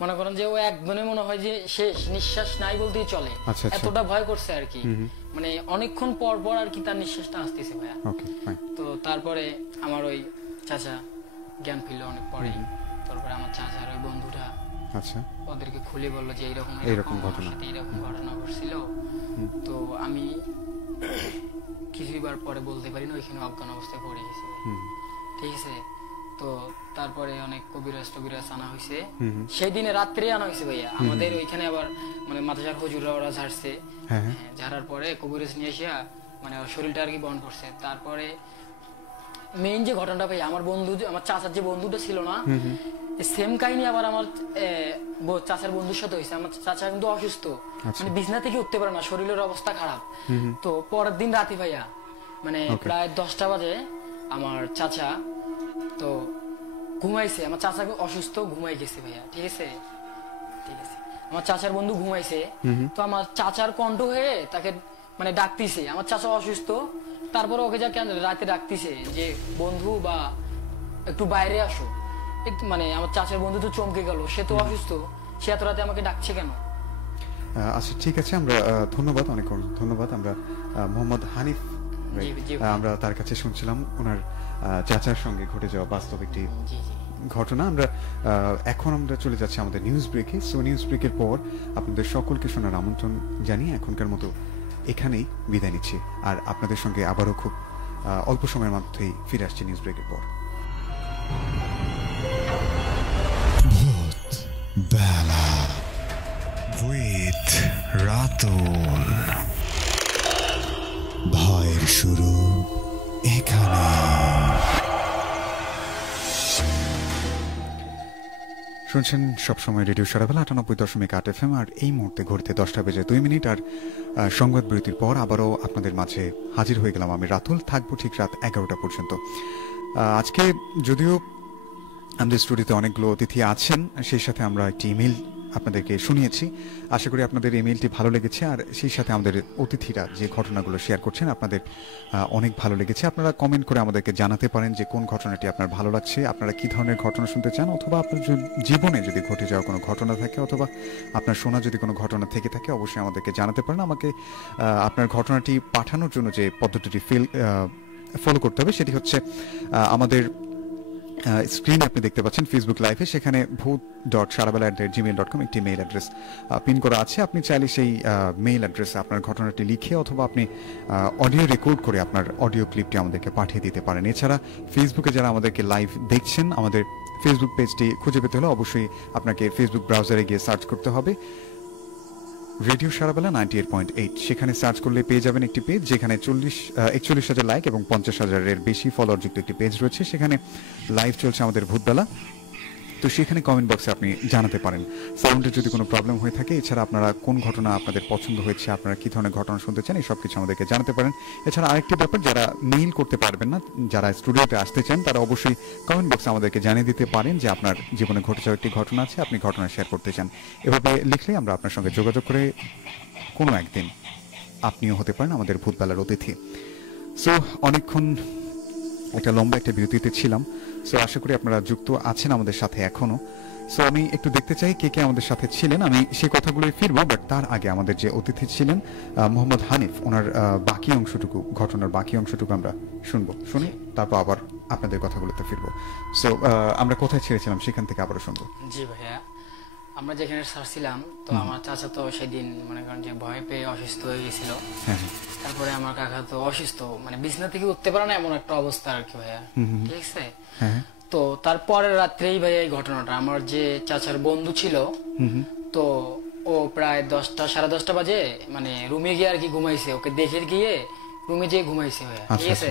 মনে করেন যে ও একদমই মনে হয় যে শেষ নিঃশ্বাস নাই বলতেই চলে, এতটা ভয় করছে আর কি, মানে অনেকক্ষণ পর পর আর কি তার নিঃশ্বাসটা আসতেছে ভাইয়া। তো তারপরে আমার ওই চাচা জ্ঞান ফিরল অনেক পরে, তারপরে আমার চাচার ওই বন্ধুটা ওদেরকে খুলে বললো যে এইরকম ঘটনা ঘটছিল। তো আমি কিছুবার পরে বলতে পারি না, ওইখানে অজ্ঞান অবস্থায় পড়ে গেছি, ঠিক আছে। তো তারপরে অনেক কবিরাজ আনা হয়েছে, সেই দিনে রাত্রে আনা হয়েছে ভাইয়া আমাদের ওইখানে, আবার মানে মাদ্রাসার হুজুররা ওরা ঝাড়ছে, ঝাড়ার পরে কবিরাজ নিয়ে এসে মানে শরীরটা আর কি বন্ধ করছে। তারপরে মেইন যে ঘটনাটা ভাইয়া, আমার চাচার যে বন্ধুটা ছিল না, সেম কাহিনী আবার আমার চাচার বন্ধুর সাথে হয়েছে। আমার চাচা কিন্তু অসুস্থ, মানে বিছানা থেকে উঠতে পারে না, শরীরের অবস্থা খারাপ। তো পরের দিন রাতে ভাইয়া মানে প্রায় 10টা বাজে আমার চাচা তো ঘুমাইছে, আমার চাচা অসুস্থ ঘুমাই গেছে ভাইয়া, ঠিক আছে। আমার চাচার বন্ধু ঘুমাইছে, তো আমার চাচার কণ্ঠ হয়ে তাকে মানে ডাকতিছে, আমার চাচা অসুস্থ, তারপরে ওকে যা কেন রাতে ডাকতিছে যে বন্ধু বা একটু বাইরে আসো, মানে আমার চাচার বন্ধু তো চমকে গেল, সে তো অসুস্থ, সে এত রাতে আমাকে ডাকছে কেন। আচ্ছা ঠিক আছে, আমরা ধন্যবাদ, অনেক ধন্যবাদ। আমরা মোহাম্মদ হানিফ, আমরা তার কাছে শুনছিলাম ওনার চাচার সঙ্গে ঘটে যাওয়া বাস্তব একটি ঘটনা। এখন আমরা চলে যাচ্ছি আমাদের নিউজ ব্রেকে। সো নিউজ ব্রেকের পর আপনাদের সকলকে শোনার আমন্ত্রণ জানিয়ে এখনকার মতো এখানেই বিদায় নিচ্ছি, আর আপনাদের সঙ্গে আবারও খুব অল্প সময়ের মধ্যেই ফিরে আসছি নিউজ ব্রেকের পর। ভূত বেলা উইথ রাতুল, ভয়ের শুরু এখানে। শুনছেন সবসময় রেডিও সারাবেলা 98.8 FM, আর এই মুহূর্তে ঘড়িতে 10টা বেজে 2 মিনিট। আর সংবাদ বিরতির পর আবারও আপনাদের মাঝে হাজির হয়ে গেলাম আমি রাতুল, থাকবো ঠিক রাত 11টা পর্যন্ত। আজকে যদিও আমাদের স্টুডিওতে অনেকগুলো অতিথি আছেন, সেই সাথে আমরা একটি ইমেল আপনাদেরকে শুনিয়েছি। আশা করি আপনাদের ইমেইলটি ভালো লেগেছে, আর সেই সাথে আমাদের অতিথিরা যে ঘটনাগুলো শেয়ার করছেন আপনাদের অনেক ভালো লেগেছে। আপনারা কমেন্ট করে আমাদেরকে জানাতে পারেন যে কোন ঘটনাটি আপনার ভালো লাগছে, আপনারা কি ধরনের ঘটনা শুনতে চান, অথবা আপনার জীবনে যদি ঘটে যাওয়া কোনো ঘটনা থাকে অথবা আপনার শোনা যদি কোনো ঘটনা থেকে থাকে অবশ্যই আমাদেরকে জানাতে পারেন। আমাকে আপনার ঘটনাটি পাঠানোর জন্য যে পদ্ধতিটি ফলো করতে হবে সেটি হচ্ছে আমাদের স্ক্রিনে আপনি দেখতে পাচ্ছেন ফেসবুক লাইভে, সেখানে bhoot.sharabala@gmail.com একটি মেইল অ্যাড্রেস পিন করা আছে। আপনি চাইলে সেই মেইল অ্যাড্রেসে আপনার ঘটনাটি লিখে অথবা আপনি অডিও রেকর্ড করে আপনার অডিও ক্লিপটি আমাদেরকে পাঠিয়ে দিতে পারেন। এছাড়া ফেসবুকে যারা আমাদেরকে লাইভ দেখছেন, আমাদের ফেসবুক পেজটি খুঁজে পেতে হলে অবশ্যই আপনাকে ফেসবুক ব্রাউজারে গিয়ে সার্চ করতে হবে রেডিও সারাবেলা 98.8। সেখানে সার্চ করলে পেয়ে যাবেন একটি পেজ যেখানে 41,000 লাইক এবং 50,000-এর বেশি ফলোয়ার যুক্ত একটি পেজ রয়েছে। সেখানে লাইভ চলছে আমাদের ভূতবেলা। তো সেখানে কমেন্ট বক্সে আপনি জানাতে পারেন সাউন্ডের যদি কোনো প্রবলেম হয়ে থাকে। এছাড়া আপনারা কোন ঘটনা আপনাদের পছন্দ হয়েছে, আপনারা কী ধরনের ঘটনা শুনতে চান, এই সব কিছু আমাদেরকে জানাতে পারেন। এছাড়া আরেকটি ব্যাপার, যারা মেইল করতে পারবেন না, যারা স্টুডিওতে আসতে চান, তারা অবশ্যই কমেন্ট বক্সে আমাদেরকে জানিয়ে দিতে পারেন যে আপনার জীবনে ঘটে যাওয়া একটি ঘটনা আছে, আপনি ঘটনা শেয়ার করতে চান। এভাবে লিখলে আমরা আপনার সঙ্গে যোগাযোগ করে কোনো একদিন আপনিও হতে পারেন আমাদের ভূতবেলার অতিথি। সো অনেকক্ষণ একটা লম্বা একটা বিরতিতে ছিলাম। সো আশা করি আপনারা যুক্ত আছেন আমাদের সাথে এখনো। সো আমি একটু দেখতে চাই কে কে আমাদের সাথে ছিলেন। আমি সেই কথাগুলোই ফিরবো, বাট তার আগে আমাদের যে অতিথি ছিলেন মোহাম্মদ হানিফ, ওনার বাকি অংশটুকু, ঘটনার বাকি অংশটুকু আমরা শুনি, তারপর আবার আপনাদের কথাগুলোতে ফিরবো। সো আমরা কোথায় ছেড়েছিলাম সেখান থেকে আবারও শুনবো। জি ভাইয়া, আমরা যেখানে ছাড়ছিলাম, তো আমার চাচা তো সেদিন মনে করেন যে ভয় পেয়ে অসুস্থ হয়ে গেছিল। তারপরে আমার কাকা তো অসুস্থ, মানে বিছানা থেকে উঠতে পারে না এমন একটা অবস্থা আর কি ভাইয়া, ঠিক আছে। তো তারপরের রাত্রেই ভাইয়া এই ঘটনাটা, আমার যে চাচার বন্ধু ছিল, তো ও প্রায় 10টা সাড়ে 10টা বাজে মানে রুমে গিয়ে আর কি ঘুমাইছে, ওকে দেখে গিয়ে রুমে যেয়ে ঘুমাইছে ভাইয়া, ঠিক আছে।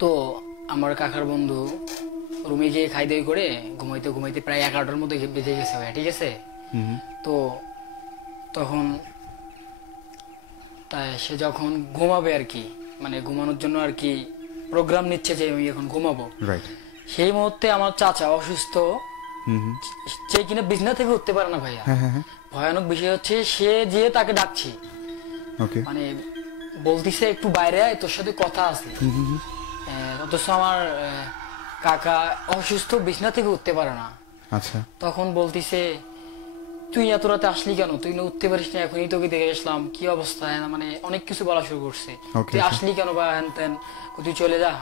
তো আমার কাকার বন্ধু রুমে গিয়ে খাই দাই করে ঘুমাইতে ঘুমাইতে প্রায় 11টার মধ্যে বেজে গেছে ভাইয়া, ঠিক আছে। তো তখন তাই সে যখন ঘুমাবে আর কি, মানে ঘুমানোর জন্য আর কি প্রোগ্রাম নিচ্ছে যে আমি এখন ঘুমাবো, সেই মুহূর্তে আমার চাচা অসুস্থ, সে কিনা বিছানা থেকে উঠতে পারে না ভাইয়া। ভয়ানক বিষয় হচ্ছে সে যে তাকে ডাকছে, মানে বলতিছে একটু বাইরে আয়, তোর সাথে কথা আছে। অথচ আমার কাকা অসুস্থ, বিছানা থেকে উঠতে পারে না। তখন বলতিছে তুই এত রাতে আসলি কেন, তুই না উঠতে পারিস না, এখনই তোকে দেখে আসলাম, কি অবস্থা, মানে অনেক কিছু বলা শুরু করছে। তুই আসলি কেন বা হ্যান ত্যান, তুই চলে যা,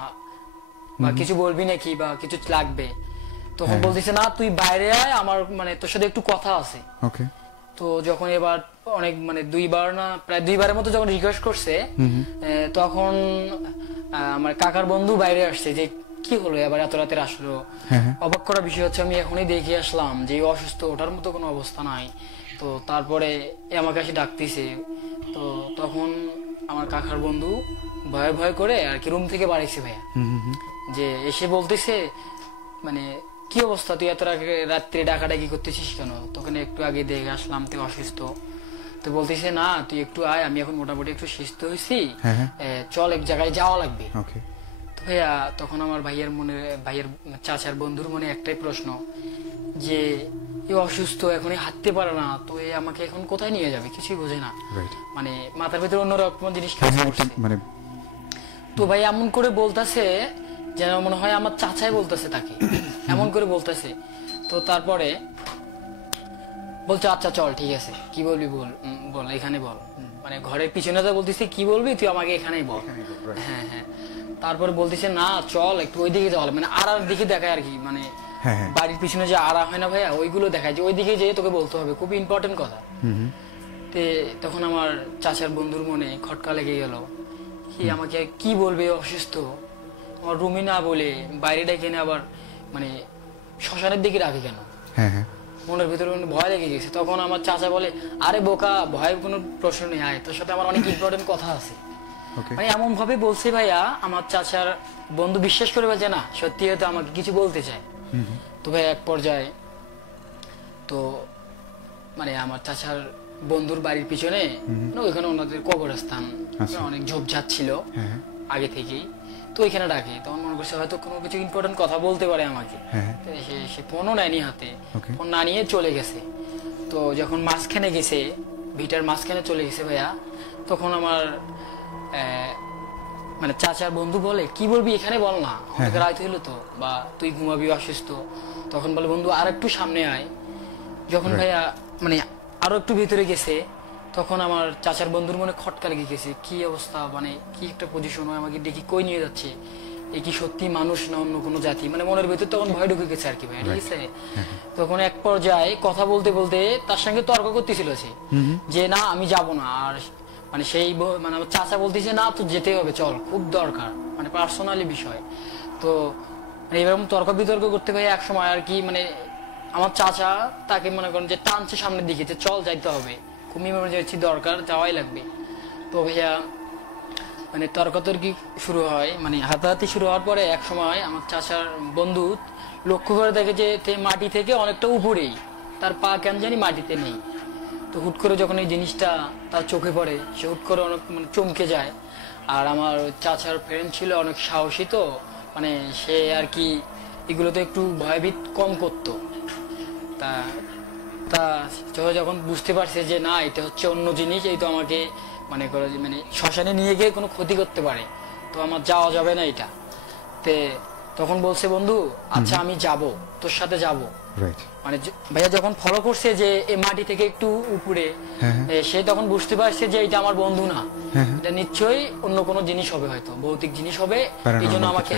বা কিছু বলবি নাকি বা কিছু লাগবে। তখন বলতেছে না তুই বাইরে আয়, আমার মানে তোর সাথে একটু কথা আছে। তো যখন এবার অনেক মানে দুইবার না প্রায় দুইবারের মতো যখন রিকোয়েস্ট করছে, তখন আমার কাকার বন্ধু বাইরে আসছে যে কি হলো এবার এত রাতে আসলো। অবাক করার বিষয় হচ্ছে আমি এখনই দেখে আসলাম যে অসুস্থ, ওটার মতো কোনো অবস্থা নাই। তো তারপরে আমার কাছে ডাকতেছে, তো তখন আমার কাকার বন্ধু ভয় ভয় করে আর কি রুম থেকে বাড়াইছে ভাইয়া, যে এসে বলতেছে মানে কি অবস্থা, তুই এত রাত্রে ডাকাডাকি করতেছিস কেন, তখন একটু আগে দেখে আসলাম তুই অসুস্থ। তো বলতেছে না তুই একটু আয়, আমি এখন মোটামুটি একটু সুস্থ হয়েছি, চল এক জায়গায় যাওয়া লাগবে। তো ভাইয়া তখন আমার ভাইয়ের চাচার বন্ধুর মনে একটাই প্রশ্ন যে অসুস্থ, এখনই হাঁটতে পারে না, তো আমাকে এখন কোথায় নিয়ে যাবে, কিছুই বোঝে না, মানে মাথার ভিতরে অন্যরকম জিনিস কাজ করছে। তো ভাই এমন করে বলতেছে যেন মনে হয় আমার চাচাই বলতেছে তাকে, এমন করে বলতেছে। তো তারপরে বলছে আচ্ছা চল ঠিক আছে, কি বলবি বল এখানে বল, মানে ঘরের পিছনে যা বলতেছে কি বলবি তুই আমাকে এখানেই বল। হ্যাঁ হ্যাঁ। তারপরে বলতেছে না চল একটু ওই দিকে যাওয়া, মানে আর দিকে দেখায় আর কি, মানে বাড়ির পিছনে যে আড়া হয় না ভাইয়া, ওইগুলো দেখায় যে ওই দিকে যেয়ে তোকে বলতে হবে, খুব ইম্পর্টেন্ট কথা। তখন আমার চাচার বন্ধুর মনে খটকা লেগে গেল, কি আমাকে কি বলবে, অসুস্থ, আমার রুমে না বলে বাইরে ডেকে এনে আবার মানে শ্মশানের দিকে রাখে কেন, মনের ভিতরে ভয় লেগে গেছে। তখন আমার চাচা বলে আরে বোকা, ভয়ের কোনো প্রশ্ন নেই, আয় তোর সাথে আমার অনেক ইম্পর্টেন্ট কথা আছে। মানে এমন ভাবে বলছে ভাইয়া, আমার চাচার বন্ধু বিশ্বাস করে যে না সত্যি হয়তো আমাকে কিছু বলতে চায়। তো ভাই এক পর্যায়ে তো মানে আমার চাচার বন্ধুর বাড়ির পিছনে ওইখানে ওনাদের কবরস্থান, অনেক ঝোপঝাড় ছিল আগে থেকেই। তো ওইখানে ডাকে, তখন মনে করছে হয়তো কোনো কিছু ইম্পর্টেন্ট কথা বলতে পারে আমাকে। সে ফোনও নেয়নি হাতে, ফোন না নিয়ে চলে গেছে। তো যখন মাঝখানে গেছে, ভিটার মাঝখানে চলে গেছে ভাইয়া, তখন আমার মানে চাচার বন্ধু বলে কি বলবি এখানে বল না, অনেক রাত হইলো তো, বা তুই ঘুমাবি অসুস্থ। তখন বলে বন্ধু আর একটু সামনে আয়। যখন ভাইয়া মানে আরো একটু ভিতরে গেছে, তখন আমার চাচার বন্ধুর মনে খটকা লেগে গেছে, কি অবস্থা, মানে কি একটা পজিশন হয়, আমাকে দেখি কই নিয়ে যাচ্ছে, এ কি সত্যি মানুষ না অন্য কোনো জাতি, মানে মনের ভিতর তখন ভয় ঢুকে গেছে আর কি ভাই, ঠিক আছে। তখন এক পর্যায়ে কথা বলতে বলতে তার সঙ্গে তর্ক করতেছিল সে, যে না আমি যাব না। আর মানে সেই মানে আমার চাচা বলতেছে না তো যেতে হবে, চল খুব দরকার, মানে পার্সোনালি বিষয়। তো মানে এরকম তর্ক বিতর্ক করতে ভাই এক সময় আর কি মানে আমার চাচা তাকে মনে করেন যে টানছে সামনের দিকে, যে চল যাইতে হবে, খুব ইমার্জেন্সি দরকার, যাওয়াই লাগবে। তো ভাইয়া মানে তর্কাতর্কি শুরু হয়, মানে হাতাহাতি শুরু হওয়ার পরে এক সময় আমার চাচার বন্ধু লক্ষ্য করে দেখে যে মাটি থেকে অনেকটা উপরেই, তার পা কেন জানি মাটিতে নেই। তো হুট করে যখন এই জিনিসটা তার চোখে পড়ে, সে হুট করে অনেক মানে চমকে যায়। আর আমার চাচার ফ্রেন্ড ছিল অনেক সাহসী, তো মানে সে আর কি এগুলোতে একটু ভয়ভীত কম করতো। তা তা যখন বুঝতে পারছে যে না এটা হচ্ছে অন্য জিনিস, এই তো আমাকে মানে করে মানে শ্মশানে নিয়ে গিয়ে কোনো ক্ষতি করতে পারে, তো আমার যাওয়া যাবে না এটা। তে তখন বলছে বন্ধু আচ্ছা আমি যাব, তোর সাথে যাব। মানে ভাইয়া যখন ফলো করছে যে এই মাটি থেকে একটু উপরে, সে তখন বুঝতে পারছে যে এটা আমার বন্ধু না, এটা নিশ্চয়ই অন্য কোনো জিনিস হবে, হয়তো ভৌতিক জিনিস হবে, এই জন্য আমাকে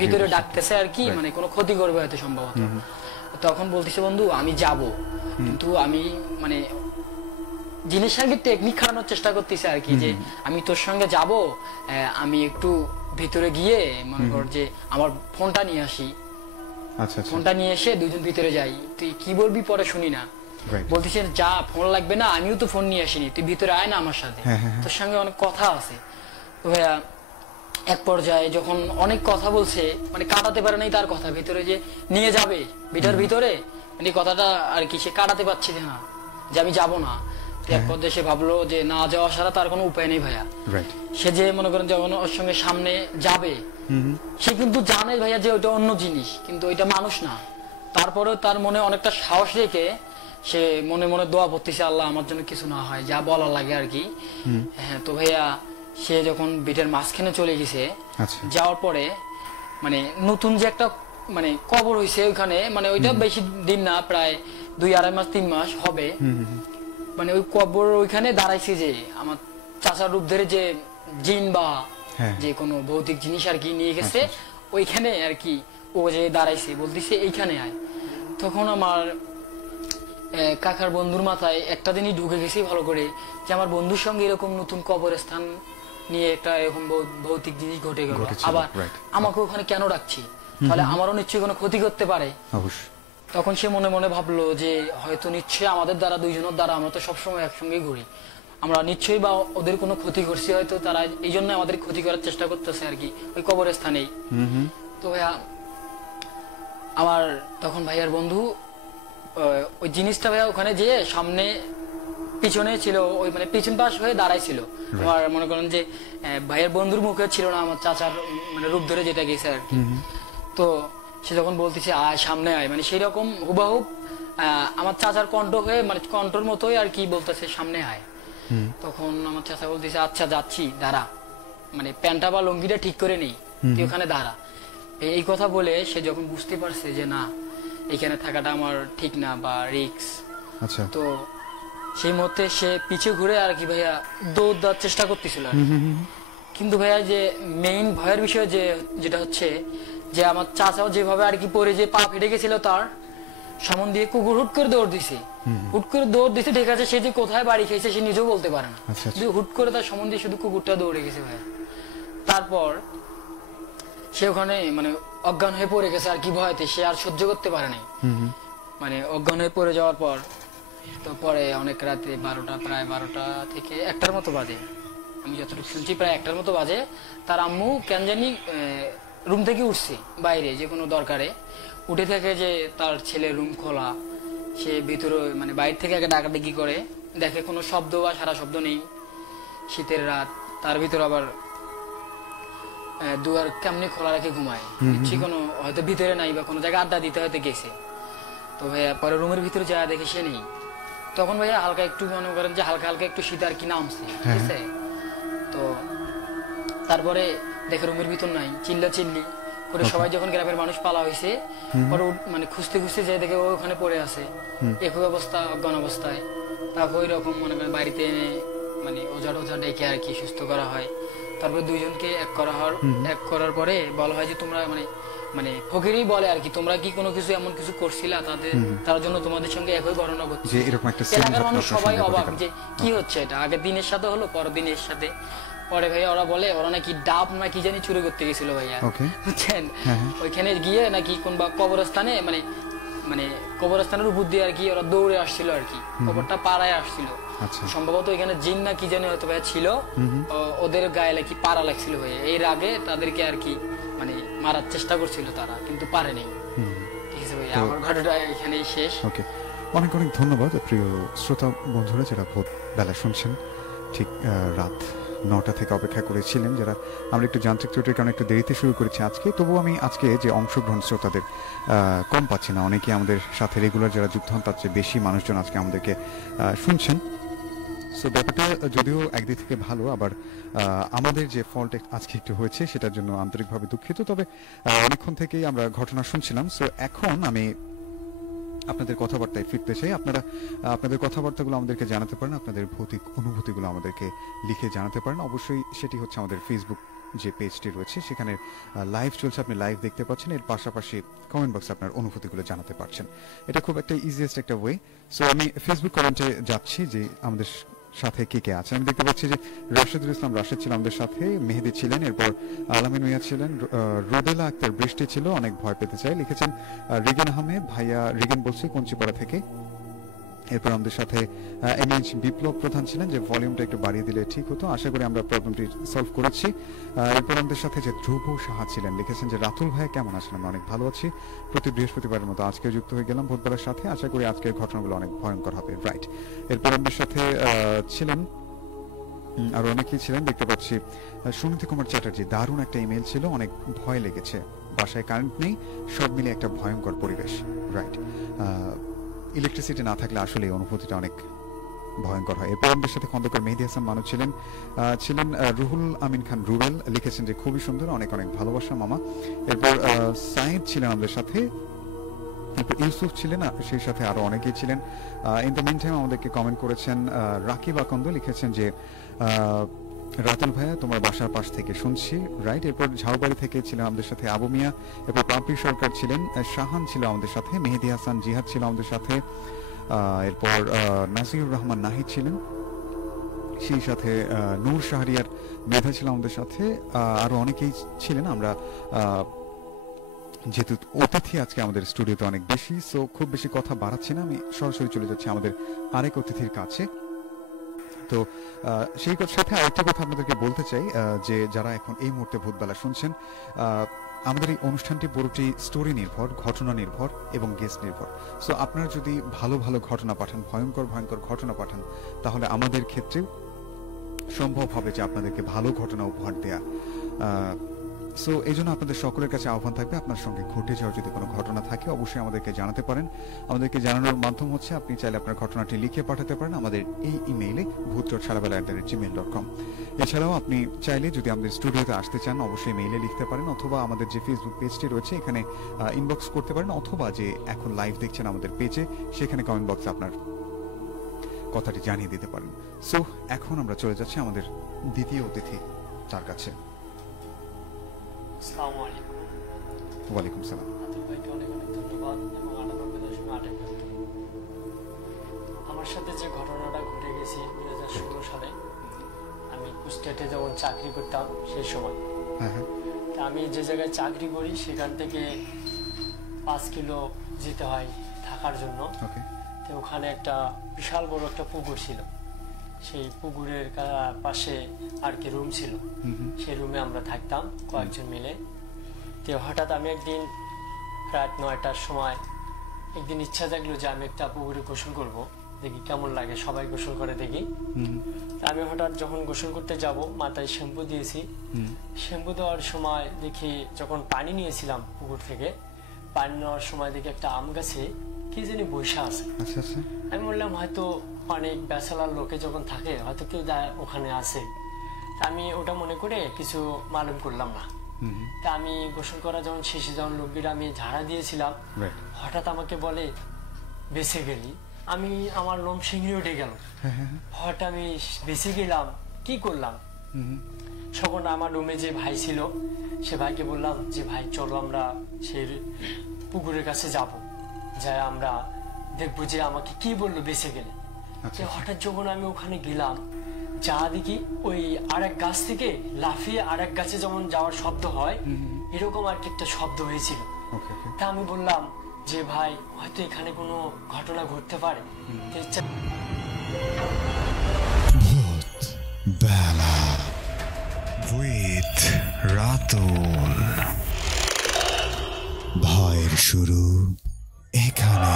ভিতরে ডাকতেছে আর কি, মানে কোনো ক্ষতি করবে হয়তো সম্ভবত। তখন বলতেছে বন্ধু আমি যাব, কিন্তু আমি মানে জিনিসের সঙ্গে টেকনিক খাটানোর চেষ্টা করতেছে আর কি, যে আমি তোর সঙ্গে যাব, আমি একটু ভিতরে গিয়ে মনে কর যে আমার ফোনটা নিয়ে আসি, ফোনটা নিয়ে এসে দুজন ভিতরে যাই, তুই কি বলবি পরে শুনি না। বলতেছে যা ফোন লাগবে না, আমিও তো ফোন নিয়ে আসিনি, তুই ভিতরে আয় না আমার সাথে, তোর সঙ্গে অনেক কথা আছে। তো ভাইয়া এক পর্যায়ে যখন অনেক কথা বলছে, মানে কাটাতে পারে নাই তার কথা, ভিতরে যে নিয়ে যাবে ভিটার ভিতরে, মানে কথাটা আর কি সে কাটাতে পারছে না, যে আমি যাব না। এক পর্যায়ে সে ভাবলো যে না যাওয়া ছাড়া তার কোনো উপায় নেই ভাইয়া। সে যে মনে করেন যখন ওর সঙ্গে সামনে যাবে, সে কিন্তু জানে ভাইয়া যে ওইটা অন্য জিনিস, কিন্তু ওইটা মানুষ না। তারপরেও তার মনে অনেকটা সাহস রেখে সে মনে মনে দোয়া পড়তেছে, আল্লাহ আমার জন্য কিছু না হয়, যা বলা লাগে আর কি। হ্যাঁ, তো ভাইয়া সে যখন বিটের মাঝখানে চলে গেছে, যাওয়ার পরে মানে নতুন যে একটা মানে কবর হয়েছে ওইখানে, মানে ওইটা বেশি দিন না, প্রায় 2-2.5 মাস 3 মাস হবে। মানে ওই কবর ওইখানে দাঁড়াইছে যে আমার চাচার রূপ ধরে যে জিন বা যে কোনো ভৌতিক জিনিস আর কি নিয়ে গেছে, ওইখানে আর কি ও যে দাঁড়াইছে, বলতেছে এইখানে আয়। তখন আমার কাকার বন্ধুর মাথায় একটা দিনই ঢুকে গেছি ভালো করে, যে আমার বন্ধুর সঙ্গে এরকম নতুন কবরস্থান নিয়ে একটা এরকম ভৌতিক জিনিস ঘটে গেল, আবার আমাকে ওখানে কেন রাখছি, তাহলে আমারও নিশ্চয়ই কোনো ক্ষতি করতে পারে। তখন সে মনে মনে ভাবলো যে হয়তো নিশ্চয়ই আমাদের দ্বারা, দুইজনের দ্বারা, আমরা তো সবসময় একসঙ্গে ঘুরি, আমরা নিশ্চয়ই বা ওদের কোনো ক্ষতি করছি, হয়তো তারা এই জন্য আমাদের ক্ষতি করার চেষ্টা করতেছে আর কি ওই কবরস্থানেই। তো ভাইয়া আমার তখন ভাইয়ার বন্ধু ওই জিনিসটা ভাইয়া ওখানে যে সামনে পিছনে ছিল, ওই মানে পিছন পাশ হয়ে দাঁড়াইছিল। আমার মনে করেন যে ভাইয়ের বন্ধুর মুখে ছিল না, আমার চাচার মানে রূপ ধরে যেটা গেছে আর কি। তো সে যখন বলতেছে আয় সামনে আয়, মানে সেই রকম হুবাহুব আমার চাচার কণ্ঠ হয়ে, মানে কণ্ঠর মতোই আর কি বলতেছে সামনে আয়। তখন আমার চাচা বলতেছে আচ্ছা যাচ্ছি, দাঁড়া, মানে প্যান্টটা বা লুঙ্গিটা ঠিক করে নেই, তুই ওখানে দাঁড়া। এই কথা বলে সে যখন বুঝতে পারছে যে না এখানে থাকাটা আমার ঠিক না বা রিস্ক, তো সেই মুহূর্তে সে পিছে ঘুরে আর কি ভাইয়া দৌড় দেওয়ার চেষ্টা করতেছিল। কিন্তু ভাইয়া যে মেইন ভয়ের বিষয় যেটা হচ্ছে যে আমার চাচাও যেভাবে আর কি পরে যে পা ফেটে গেছিল, তার সামন দিয়ে কুকুর হুট করে দৌড় দিছে, হুট করে দৌড় দিছে, ঠিক আছে সে যে কোথায় বাড়ি খেয়েছে সে নিজেও বলতে পারে না, হুট করে তার সামন দিয়ে শুধু কুকুরটা দৌড়ে গেছে ভাইয়া। তারপর সে ওখানে মানে অজ্ঞান হয়ে পড়ে গেছে আর কি ভয়তে, সে আর সহ্য করতে পারে নাই, মানে অজ্ঞান হয়ে পড়ে যাওয়ার পর তো পরে অনেক রাতে প্রায় 12টা থেকে 1টার মতো বাজে, আমি যতটুকু শুনছি প্রায় 1টার মতো বাজে, তার আম্মু কেন জানি রুম থেকে উঠছে বাইরে যে কোনো দরকারে, উঠে থেকে যে তার ছেলে রুম খোলা, সে ভিতরে মানে বাইরে থেকে আগে ডাকাডাকি করে, দেখে কোনো শব্দ বা সারা শব্দ নেই, শীতের রাত, তার ভিতর আবার দুয়ার কেমনি খোলা রেখে ঘুমায়, ঠিক কোনো হয়তো ভিতরে নাই বা কোনো জায়গায় আড্ডা দিতে হয়তো গেছে। তো ভাইয়া পরে রুমের ভিতরে যাওয়া দেখে সে নেই। তখন ভাইয়া হালকা একটু মনে করেন যে হালকা হালকা একটু শীত আর কি নামছে, ঠিক আছে। তো তারপরে দেখে রুমের ভিতর নাই, চিল্লা চিল্লি করে সবাই যখন গ্রামের মানুষ পালা হয়েছে পরে মানে খুঁজতে খুঁজতে যে দেখে ও ওখানে পড়ে আছে একই অবস্থা, অজ্ঞান অবস্থায়। তারপর ওই রকম মনে করেন বাড়িতে এনে মানে ওঝা টোঝা ডেকে আর কি সুস্থ করা হয়। তারপর দুইজনকে এক করার পরে বলা হয় যে তোমরা মানে মানে ফকিরই বলে আর কি, তোমরা কি কোনো কিছু এমন কিছু করছিলা তার জন্য তোমাদের সঙ্গে একই ঘটনা ঘটছে। এলাকার মানুষ সবাই অবাক যে কি হচ্ছে এটা, আগের দিনের সাথে হলো পরের দিনের সাথে। পরে ভাইয়া ওরা বলে ওরা নাকি ডাব না কি জানি চুরি করতে গেছিল ভাইয়া, বুঝছেন। ওইখানে গিয়ে নাকি কোন বা কবরস্থানে মানে মানে কবরস্থানের উপর দিয়ে আর কি ওরা দৌড়ে আসছিল আর কি, কবরটা পাড়ায় আসছিল। সম্ভবত ওইখানে জিন না কি জানি হয়তো ভাইয়া ছিল, ওদের গায়ে নাকি পাড়া লাগছিল ভাইয়া। এর আগে তাদেরকে আর কি মানে মারার চেষ্টা করছিল তারা, কিন্তু পারেনি। ঠিক আছে ভাইয়া, আমার ঘটনাটা এখানেই শেষ। ওকে, অনেক অনেক ধন্যবাদ প্রিয় শ্রোতা বন্ধুরা যারা ভোর বেলা শুনছেন। ঠিক রাত 9টা থেকে অপেক্ষা করেছিলেন যারা। আমরা একটু যান্ত্রিক ত্রুটির কারণে একটু দেরিতে শুরু করেছি আজকে, তবুও আমি আজকে যে অংশগ্রহণ শ্রোতাদের কম পাচ্ছি না। অনেকেই আমাদের সাথে রেগুলার যারা যুক্ত হন তার চেয়ে বেশি মানুষজন আজকে আমাদেরকে শুনছেন। সো ব্যাপারটা যদিও একদিক থেকে ভালো, আবার আমাদের যে ফল্ট আজকে একটু হয়েছে সেটার জন্য আন্তরিকভাবে দুঃখিত। তবে অনেকক্ষণ থেকেই আমরা ঘটনা শুনছিলাম। সো এখন আমি আপনাদের কথাবার্তায় ফিরতে চাই। আপনারা আপনাদের কথাবার্তাগুলো আমাদেরকে জানাতে পারেন, আপনাদের ভৌতিক অনুভূতিগুলো আমাদেরকে লিখে জানাতে পারেন। অবশ্যই সেটি হচ্ছে আমাদের ফেসবুক যে পেজটি রয়েছে সেখানে লাইভ চলছে, আপনি লাইভ দেখতে পাচ্ছেন। এর পাশাপাশি কমেন্ট বক্সে আপনার অনুভূতিগুলো জানাতে পারছেন। এটা খুব একটা ইজিয়েস্ট একটা ওয়ে। সো আমি ফেসবুক কমেন্টে যাচ্ছি যে আমাদের সাথে কে কে আছে। আমি দেখতে পাচ্ছি যে রাশেদুল ইসলাম রাশেদ ছিল আমাদের সাথে, মেহেদি ছিলেন, এরপর আলামিন মিয়া ছিলেন, রোদেলা আক্তার বৃষ্টি ছিল, অনেক ভয় পেতে চাই লিখেছেন রিগেন আহমেদ ভাইয়া, রিগেন বলছি কঞ্চিপাড়া থেকে। এরপর আমাদের সাথে এমএইচ বিপ্লব প্রধান ছিলেন যে ভলিউমটা একটু বাড়িয়ে দিলে ঠিক হতো, আশা করি আমরা প্রবলেমটি সলভ করেছি। এরপর আমাদের সাথে যে ধ্রুব সাহা ছিলেন লিখেছেন যে রাতুল ভাই কেমন আছেন, আমরা অনেক ভালো আছি, প্রতি বৃহস্পতিবারের মতো আজকে যুক্ত হয়ে গেলাম ভোরবেলার সাথে, আশা করি আজকের ঘটনাগুলো অনেক ভয়ঙ্কর হবে। রাইট, এরপর আমাদের সাথে ছিলেন আর অনেকেই ছিলেন দেখতে পাচ্ছি সুনীতি কুমার চ্যাটার্জি, দারুণ একটা ইমেল ছিল, অনেক ভয় লেগেছে, বাসায় কারেন্ট নেই, সব মিলে একটা ভয়ঙ্কর পরিবেশ। রাইট, ইলেকট্রিসিটি না থাকলে আসলে এই অনুভূতিটা অনেক ভয়ঙ্কর হয়। এরপর আমাদের সাথে খন্দকার মেহেদি হাসান মানু ছিলেন, রুহুল আমিন খান রুবেল লিখেছেন যে খুবই সুন্দর, অনেক অনেক ভালোবাসা মামা। এরপর সাইদ ছিলেন আমাদের সাথে, এরপর ইউসুফ ছিলেন, সেই সাথে আরো অনেকেই ছিলেন। ইন দ্য মিন টাইম আমাদেরকে কমেন্ট করেছেন রাকিব আকন্দ, লিখেছেন যে রাতুল ভাইয়া তোমার বাসার পাশ থেকে শুনছি। রাইট, এরপর ঝাউবাড়ি থেকে ছিলেন আমাদের সাথে আবু মিয়া, এরপর পাপি সরকার ছিলেন, শাহান ছিল আমাদের সাথে, মেহেদি হাসান জিহাদ ছিল আমাদের সাথে, এরপর নাসিরুর রহমান নাহিদ ছিলেন, সেই সাথে নূর শাহরিয়ার মেধা ছিল আমাদের সাথে, আরো অনেকেই ছিলেন। আমরা যেহেতু অতিথি আজকে আমাদের স্টুডিওতে অনেক বেশি, সো খুব বেশি কথা বাড়াচ্ছি না, আমি সরাসরি চলে যাচ্ছি আমাদের আরেক অতিথির কাছে। তো সেই সাথে আরেকটা কথা আপনাদেরকে বলতে চাই যে যারা এখন এই মুহূর্তে ভূতবেলা শুনছেন, আমাদের এই অনুষ্ঠানটি পুরোটি স্টোরি নির্ভর, ঘটনা নির্ভর এবং গেস্ট নির্ভর। সো আপনারা যদি ভালো ভালো ঘটনা পাঠান, ভয়ঙ্কর ভয়ঙ্কর ঘটনা পাঠান, তাহলে আমাদের ক্ষেত্রে সম্ভব হবে যে আপনাদেরকে ভালো ঘটনা উপহার দেয়া। সো এই জন্য আপনাদের সকলের কাছে আহ্বান থাকবে, আপনার সঙ্গে ঘটে যাওয়া যদি কোনো ঘটনা থাকে অবশ্যই আমাদেরকে জানাতে পারেন। আমাদেরকে জানানোর মাধ্যম হচ্ছে আপনি চাইলে আপনার ঘটনাটি লিখে পাঠাতে পারেন আমাদের এই ইমেইলে ভূতচটশালাবেলা@gmail.com। এছাড়াও আপনি চাইলে যদি আমাদের স্টুডিওতে আসতে চান অবশ্যই মেইলে লিখতে পারেন, অথবা আমাদের যে ফেসবুক পেজটি রয়েছে এখানে ইনবক্স করতে পারেন, অথবা যে এখন লাইভ দেখছেন আমাদের পেজে সেখানে কমেন্ট বক্সে আপনার কথাটি জানিয়ে দিতে পারেন। সো এখন আমরা চলে যাচ্ছি আমাদের দ্বিতীয় অতিথি তার কাছে। আসসালামু আলাইকুম। ওয়ালাইকুম সালাম। আতিক ভাইকে অনেক অনেক ধন্যবাদ এবং 98.8 আমার সাথে যে ঘটনাটা ঘটে গেছে 2016 সালে, আমি কুষ্টিয়াতে যখন চাকরি করতাম সেই সময়। তা আমি যে জায়গায় চাকরি করি সেখান থেকে 5 কিলো যেতে হয় থাকার জন্য। তো ওখানে একটা বিশাল বড় একটা পুকুর ছিল, সেই পুকুরের পাশে আর কি রুম ছিল, সেই রুমে আমরা থাকতাম কয়েকজন মিলে। তো হঠাৎ আমি একদিন রাত 9টার সময় একদিন ইচ্ছা জাগলো যে আমি একটা পুকুরে গোসল করবো, দেখি কেমন লাগে, সবাই গোসল করে দেখি। আমি হঠাৎ যখন গোসল করতে যাব, মাথায় শ্যাম্পু দিয়েছি, শ্যাম্পু দেওয়ার সময় দেখি যখন পানি নিয়েছিলাম পুকুর থেকে, পানি নেওয়ার সময় দেখি একটা আম গাছে কি জানি বৈশা আছে। আমি বললাম হয়তো অনেক ব্যাচেলার লোকে যখন থাকে হয়তো কেউ ওখানে আছে, আমি ওটা মনে করে কিছু মালুম করলাম না। তা আমি গোসল করা যখন শেষে যখন লোকগুলো আমি ঝাড়া দিয়েছিলাম, হঠাৎ আমাকে বলে বেঁচে গেলি। আমি আমার লোম শিংড়ি উঠে গেল, হঠাৎ আমি বেঁচে গেলাম, কি করলাম। তখন আমার রুমে যে ভাই ছিল সে ভাইকে বললাম যে ভাই চলো আমরা সেই পুকুরের কাছে যাব, যাই আমরা দেখবো যে আমাকে কি বললো বেঁচে গেলে। হঠাৎ যখন আমি ওখানে গেলাম, যা দেখি ওই আরেক গাছ থেকে লাফিয়ে আরেক গাছে যেমন যাওয়ার শব্দ হয় এরকম আর কি একটা শব্দ হয়েছিল। তা আমি বললাম যে ভাই হয়তো এখানে কোনো ঘটনা ঘটতে পারে। ভূত বেলা উইথ রাতুল, ভয়ের শুরু এখানে।